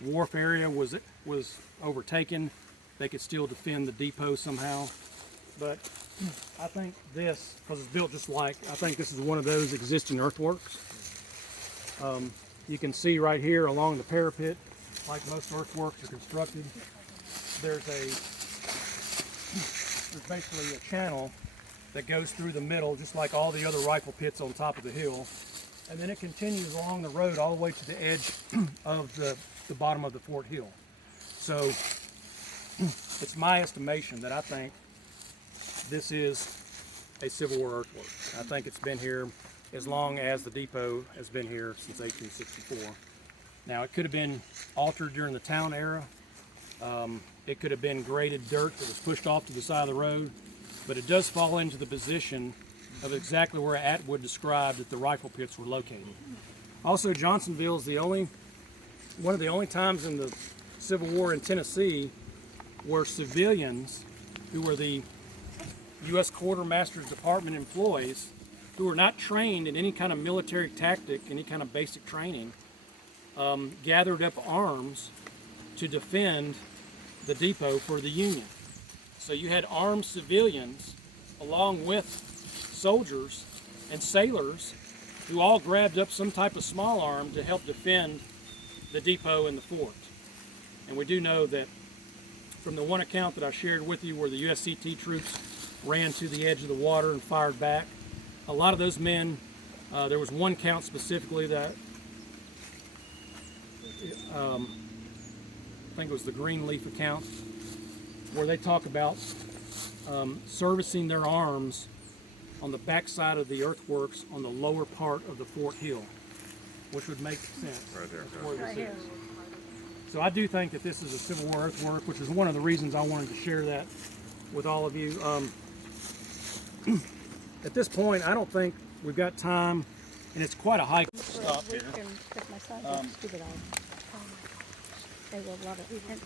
wharf area was overtaken, they could still defend the depot somehow. But I think this, because it's built just like, I think this is one of those existing earthworks. You can see right here along the parapet, like most earthworks are constructed, there's basically a channel that goes through the middle, just like all the other rifle pits on top of the hill. And then it continues along the road all the way to the edge of the bottom of the Fort Hill. So it's my estimation that I think this is a Civil War earthwork. I think it's been here as long as the depot has been here since 1864. Now, it could have been altered during the town era. It could have been graded dirt that was pushed off to the side of the road, but it does fall into the position of exactly where Atwood described that the rifle pits were located. Also, Johnsonville is one of the only times in the Civil War in Tennessee where civilians who were the U.S. Quartermaster's Department employees, who were not trained in any kind of military tactic, any kind of basic training, gathered up arms to defend the depot for the Union. So you had armed civilians along with soldiers and sailors who all grabbed up some type of small arm to help defend the depot and the fort. And we do know that from the one account that I shared with you where the USCT troops ran to the edge of the water and fired back, a lot of those men, there was one count specifically that I think it was the Greenleaf account, where they talk about servicing their arms on the backside of the earthworks on the lower part of the Fort Hill, which would make sense. Right there. That's where this is. So I do think that this is a Civil War earthwork, which is one of the reasons I wanted to share that with all of you. At this point, I don't think we've got time, and it's quite a hike to stop here. Because my son has stupid eyes. Oh my gosh. They will love it. And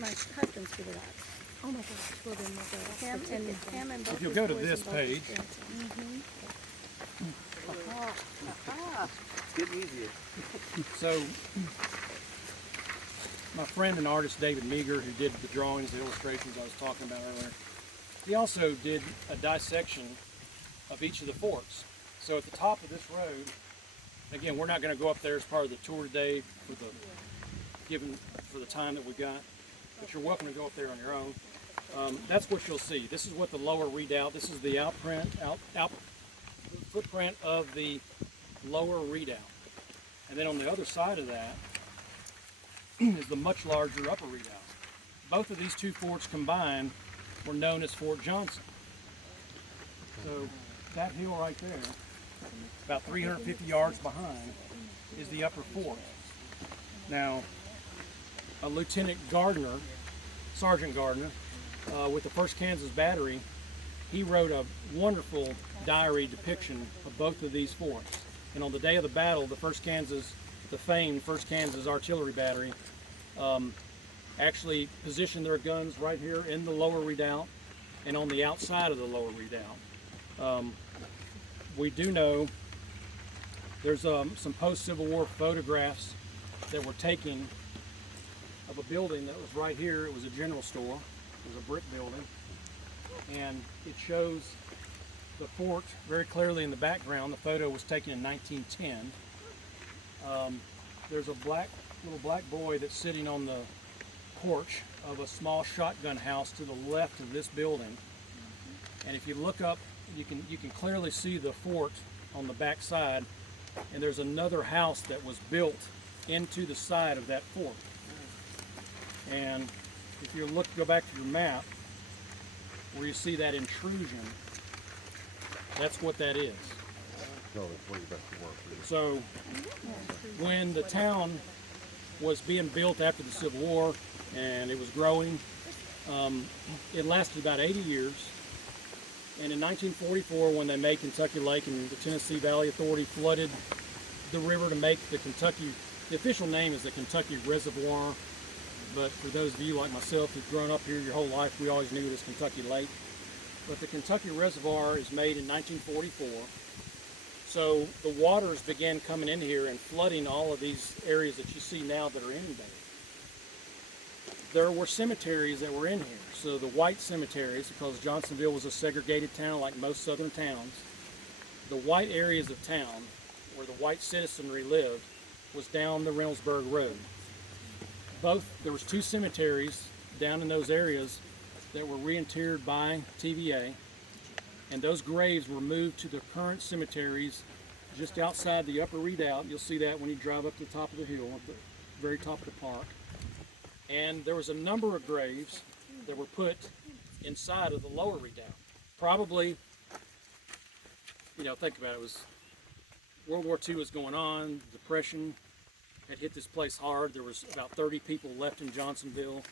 my husband's stupid eyes. Oh my gosh. Well, then him and both If you'll his go to boys this and both page. his grandson. It's getting easier. So my friend and artist David Meager, who did the drawings, the illustrations I was talking about earlier, he also did a dissection of each of the forts. So at the top of this road, again, we're not going to go up there as part of the tour today for the time that we've got, but you're welcome to go up there on your own. That's what you'll see. This is what the lower redoubt. This is the footprint of the lower redoubt, and then on the other side of that is the much larger upper redoubt. Both of these two forts combined were known as Fort Johnson. So that hill right there, about 350 yards behind, is the upper fort. Now, a Lieutenant Gardner, Sergeant Gardner, with the 1st Kansas Battery, he wrote a wonderful diary depiction of both of these forts. And on the day of the battle, the famed 1st Kansas Artillery Battery, actually positioned their guns right here in the lower redoubt and on the outside of the lower redoubt. We do know there's some post-Civil War photographs that were taken of a building that was right here. It was a general store. It was a brick building, and it shows the fort very clearly in the background. The photo was taken in 1910. There's a little black boy that's sitting on the porch of a small shotgun house to the left of this building, and if you look up, you can clearly see the fort on the back side, and there's another house that was built into the side of that fort. And if you go back to your map where you see that intrusion, that's what that is. So when the town was being built after the Civil War and it was growing, it lasted about 80 years. And in 1944, when they made Kentucky Lake and the Tennessee Valley Authority flooded the river to make the official name is the Kentucky Reservoir, but for those of you like myself who've grown up here your whole life, we always knew it as Kentucky Lake. But the Kentucky Reservoir is made in 1944, so the waters began coming in here and flooding all of these areas that you see now that are inundated. There were cemeteries that were in here. So the white cemeteries, because Johnsonville was a segregated town like most southern towns, the white areas of town where the white citizenry lived was down the Reynoldsburg Road. There was 2 cemeteries down in those areas that were reinterred by TVA, and those graves were moved to the current cemeteries just outside the upper redoubt. You'll see that when you drive up to the top of the hill, at the very top of the park. And there was a number of graves that were put inside of the lower redoubt. Probably, think about it, was World War II was going on, Depression had hit this place hard. There was about 30 people left in Johnsonville.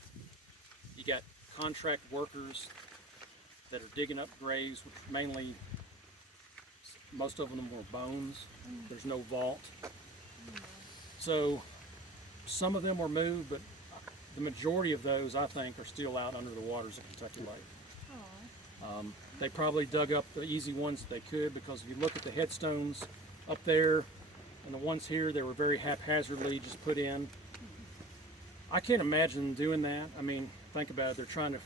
You got contract workers that are digging up graves, which mainly, most of them were bones. There's no vault. So some of them were moved, but the majority of those, I think, are still out under the waters of Kentucky Lake. They probably dug up the easy ones that they could, because if you look at the headstones up there and the ones here, they were very haphazardly just put in. I can't imagine doing that. I mean, think about it. They're trying to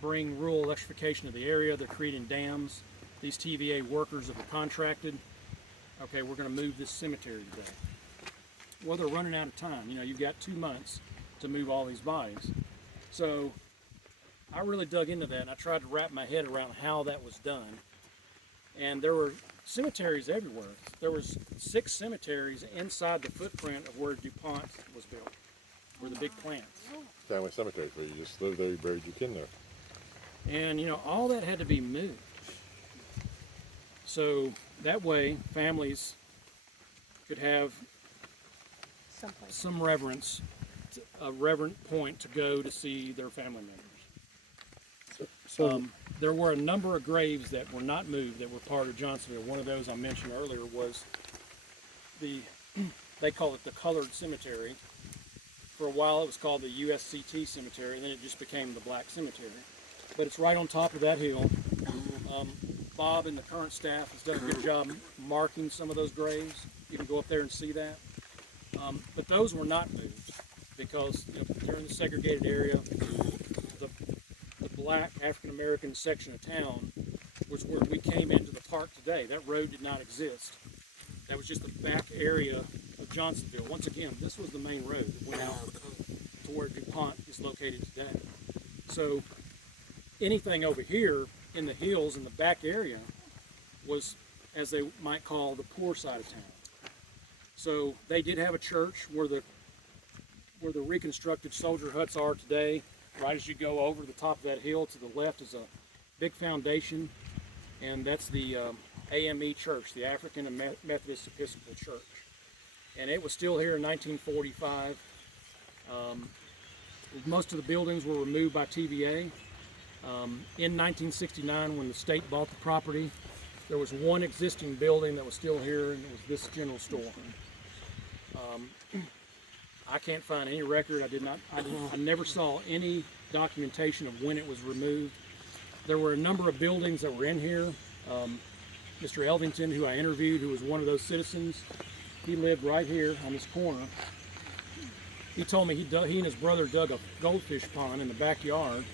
bring rural electrification to the area. They're creating dams. These TVA workers that were contracted, okay, we're going to move this cemetery today. Well, they're running out of time. You've got 2 months to move all these bodies. So I really dug into that, and I tried to wrap my head around how that was done. And there were cemeteries everywhere. There was 6 cemeteries inside the footprint of where DuPont was built, where the big plants. Family cemeteries where you just lived there, you buried your kin there. And all that had to be moved. So that way families could have some reverence, a reverent point to go to see their family members. So there were a number of graves that were not moved that were part of Johnsonville. One of those I mentioned earlier was they call it the Colored Cemetery. For a while it was called the USCT Cemetery, and then it just became the Black Cemetery. But it's right on top of that hill. Bob and the current staff has done a good job marking some of those graves. You can go up there and see that. But those were not moved. because during the segregated area, the black African American section of town was where we came into the park today. That road did not exist. That was just the back area of Johnsonville. Once again, this was the main road that went out to where DuPont is located today. So anything over here in the hills in the back area was, as they might call, the poor side of town. So they did have a church where the reconstructed soldier huts are today. Right as you go over the top of that hill to the left is a big foundation, and that's the AME Church, the African Methodist Episcopal Church. And it was still here in 1945. Most of the buildings were removed by TVA. In 1969, when the state bought the property, there was one existing building that was still here, and it was this general store. I can't find any record. I never saw any documentation of when it was removed. There were a number of buildings that were in here. Mr. Elvington, who I interviewed, who was one of those citizens, he lived right here on this corner. He told me he and his brother dug a goldfish pond in the backyard.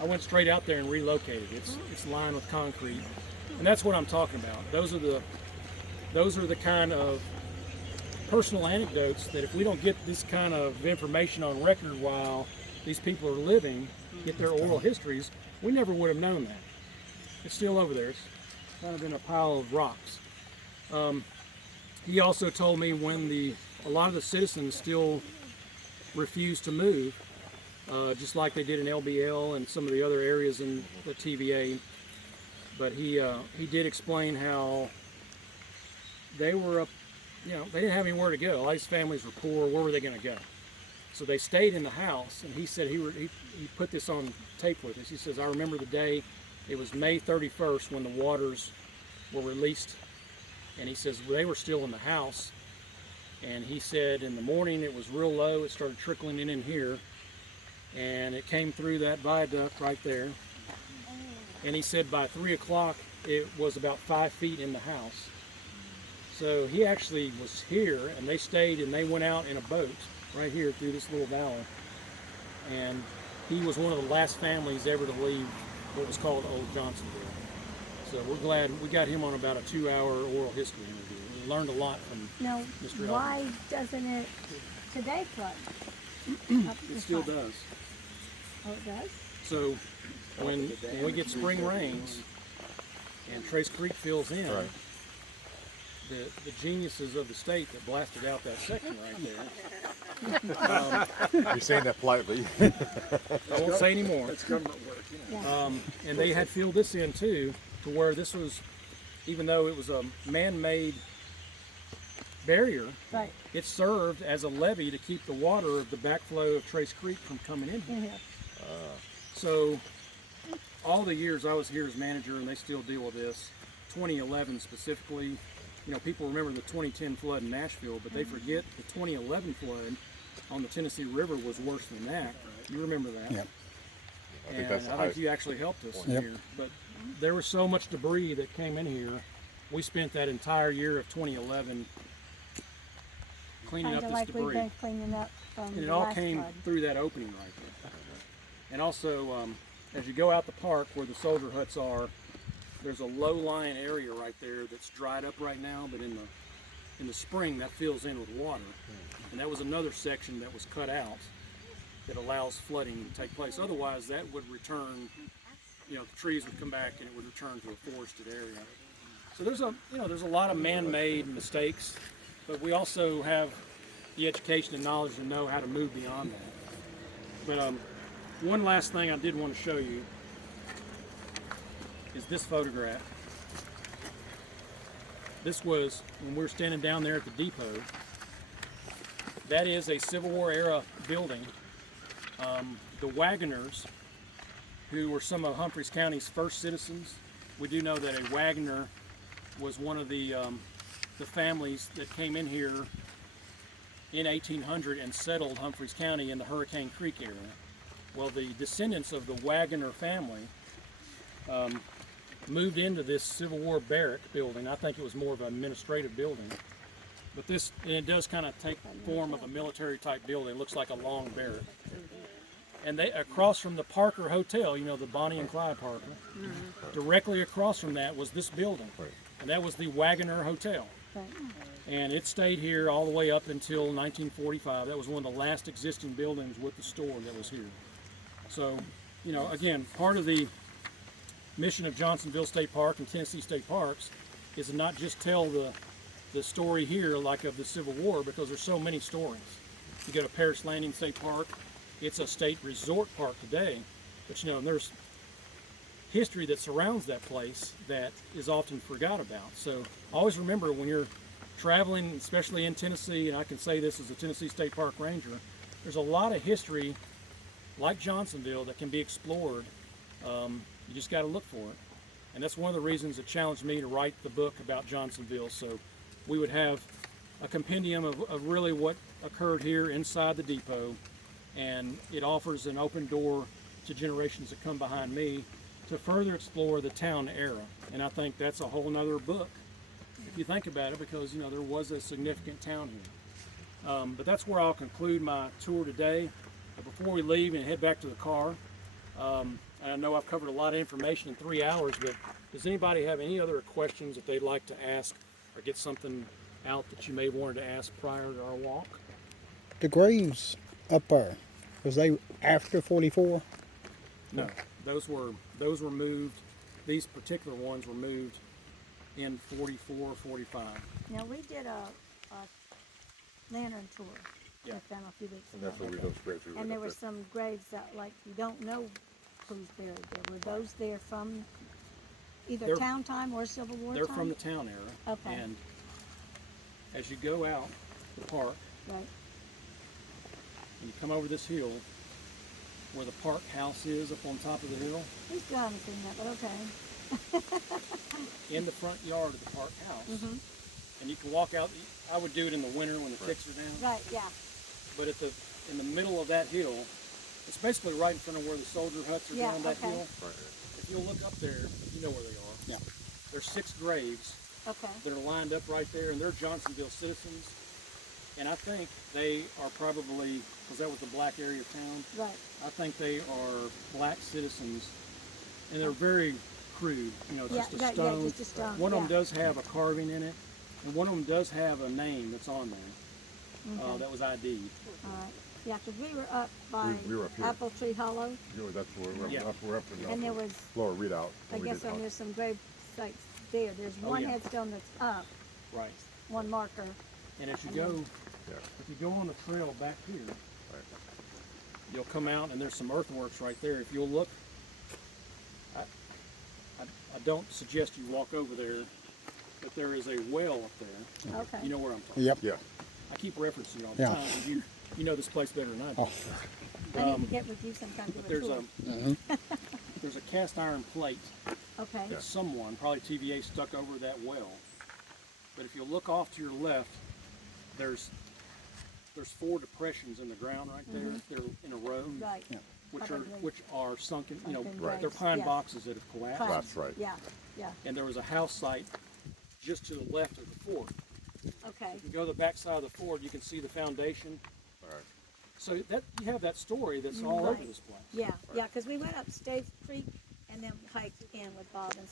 I went straight out there and relocated. It's lined with concrete, and that's what I'm talking about. Those are the kind of personal anecdotes that if we don't get this kind of information on record while these people are living, get their oral histories, we never would have known that. It's still over there. It's kind of in a pile of rocks. He also told me when a lot of the citizens still refused to move, just like they did in LBL and some of the other areas in the TVA. But he did explain how they were they didn't have anywhere to go. All these families were poor. Where were they going to go? So they stayed in the house. And he said he put this on tape with us. He says, I remember the day. It was May 31st when the waters were released. And he says they were still in the house. And he said in the morning it was real low. It started trickling in here. And it came through that viaduct right there. And he said by 3 o'clock it was about 5 feet in the house. So he actually was here, and they stayed, and they went out in a boat right here through this little valley. And he was one of the last families ever to leave what was called Old Johnsonville. So we're glad we got him on about a 2-hour oral history interview. We learned a lot from Mr. Why Elton. doesn't it today flood? It still does. Oh, it does? So when we get spring rains and Trace Creek fills in, right. The geniuses of the state that blasted out that section right there. You're saying that politely. I won't say anymore. It's government work, And they had filled this in too, to where this was, even though it was a man-made barrier, Right. it served as a levee to keep the water of the backflow of Trace Creek from coming in here. So all the years I was here as manager, and they still deal with this, 2011 specifically, people remember the 2010 flood in Nashville, but they forget the 2011 flood on the Tennessee River was worse than that. You remember that? Yep. And that's the I think highest you actually helped us Yep. here. But there was so much debris that came in here. We spent that entire year of 2011 cleaning Kind up of this like we've debris. been cleaning up from And it the all last came flood. through that opening right there. And also, as you go out the park where the soldier huts are, there's a low-lying area right there that's dried up right now, but in the spring that fills in with water. And that was another section that was cut out that allows flooding to take place. Otherwise, that would return, the trees would come back and it would return to a forested area. So there's a lot of man-made mistakes, but we also have the education and knowledge to know how to move beyond that. But one last thing I did want to show you is this photograph. This was when we were standing down there at the depot. That is a Civil War era building. The Wagoners, who were some of Humphreys County's first citizens, we do know that a Wagoner was one of the families that came in here in 1800 and settled Humphreys County in the Hurricane Creek area. Well, the descendants of the Wagoner family moved into this Civil War barrack building. I think it was more of an administrative building. But this, and it does kind of take the form of a military type building. It looks like a long barrack. And they, across from the Parker Hotel, you know, the Bonnie and Clyde Parker, directly across from that was this building. And that was the Wagoner Hotel. Right. And it stayed here all the way up until 1945. That was one of the last existing buildings with the store that was here. So, you know, again, part of the mission of Johnsonville State Park and Tennessee State Parks is to not just tell the story here like of the Civil War, because there's so many stories. You go to Paris Landing State Park, it's a state resort park today, but you know, there's history that surrounds that place that is often forgot about. So always remember when you're traveling, especially in Tennessee, and I can say this as a Tennessee State Park Ranger, there's a lot of history like Johnsonville that can be explored. You just got to look for it. And that's one of the reasons it challenged me to write the book about Johnsonville. So we would have a compendium of really what occurred here inside the depot, and it offers an open door to generations that come behind me to further explore the town era. And I think that's a whole nother book if you think about it, because you know there was a significant town here. But that's where I'll conclude my tour today. But before we leave and head back to the car, I know I've covered a lot of information in 3 hours, but does anybody have any other questions that they'd like to ask or get something out that you may have wanted to ask prior to our walk? The graves up there, was they after 44? No, those were moved. These particular ones were moved in 44, 45. Now, we did a lantern tour Yeah. with them a few weeks And ago. that's where we don't spread through. And there were some graves that, like, you don't know who's buried there. Were those there from either They're- town time or Civil War They're time? from the town era. Okay. And as you go out the park, Right, and you come over this hill where the park house is up on top of the hill, we still haven't seen that, but okay. in the front yard of the park house, Mhm. and you can walk out. I would do it in the winter when the ticks are down. Right, yeah, But in the middle of that hill, it's basically right in front of where the soldier huts are Yeah, down that okay. hill. If you'll look up there, you know where they are. Yeah. There's 6 graves okay. that are lined up right there, and they're Johnsonville citizens. And I think they are probably, because that was the black area of town, Right, I think they are black citizens, and they're very crude. You know, yeah, just a right, stone. yeah, just a stone, One of yeah. them does have a carving in it, and one of them does have a name that's on there Okay. that was ID'd. All right. Yeah, because we were up by We were up here. Apple Tree Hollow, You know, that's where we're up, Yeah. we're up in and there was, lower readout. I guess, there's some grave sites there. There's Oh, one yeah. headstone that's up, Right. one marker. And as you And go, then- Yeah. if you go on the trail back here, Right. you'll come out and there's some earthworks right there. If you'll look, I don't suggest you walk over there, but there is a well up there. Okay. You know where I'm talking. Yep. Yeah. I keep referencing you all the Yeah. time, 'cause you know this place better than I do. Oh. I need to get with you sometime to do But a there's tour. there's a cast iron plate Okay, that someone, probably TVA, stuck over that well. But if you look off to your left, there's 4 depressions in the ground right there. They're in a row, right. Probably. which are sunken. You know, Sunken they're graves, pine yes. boxes that have collapsed. Fine. That's right. Yeah, yeah, And there was a house site just to the left of the fort. okay. If you go to the back side of the fort, you can see the foundation. All right. So that you have that story that's all over Right. this place. Yeah, yeah, because we went up State Creek and then hiked in with Bob and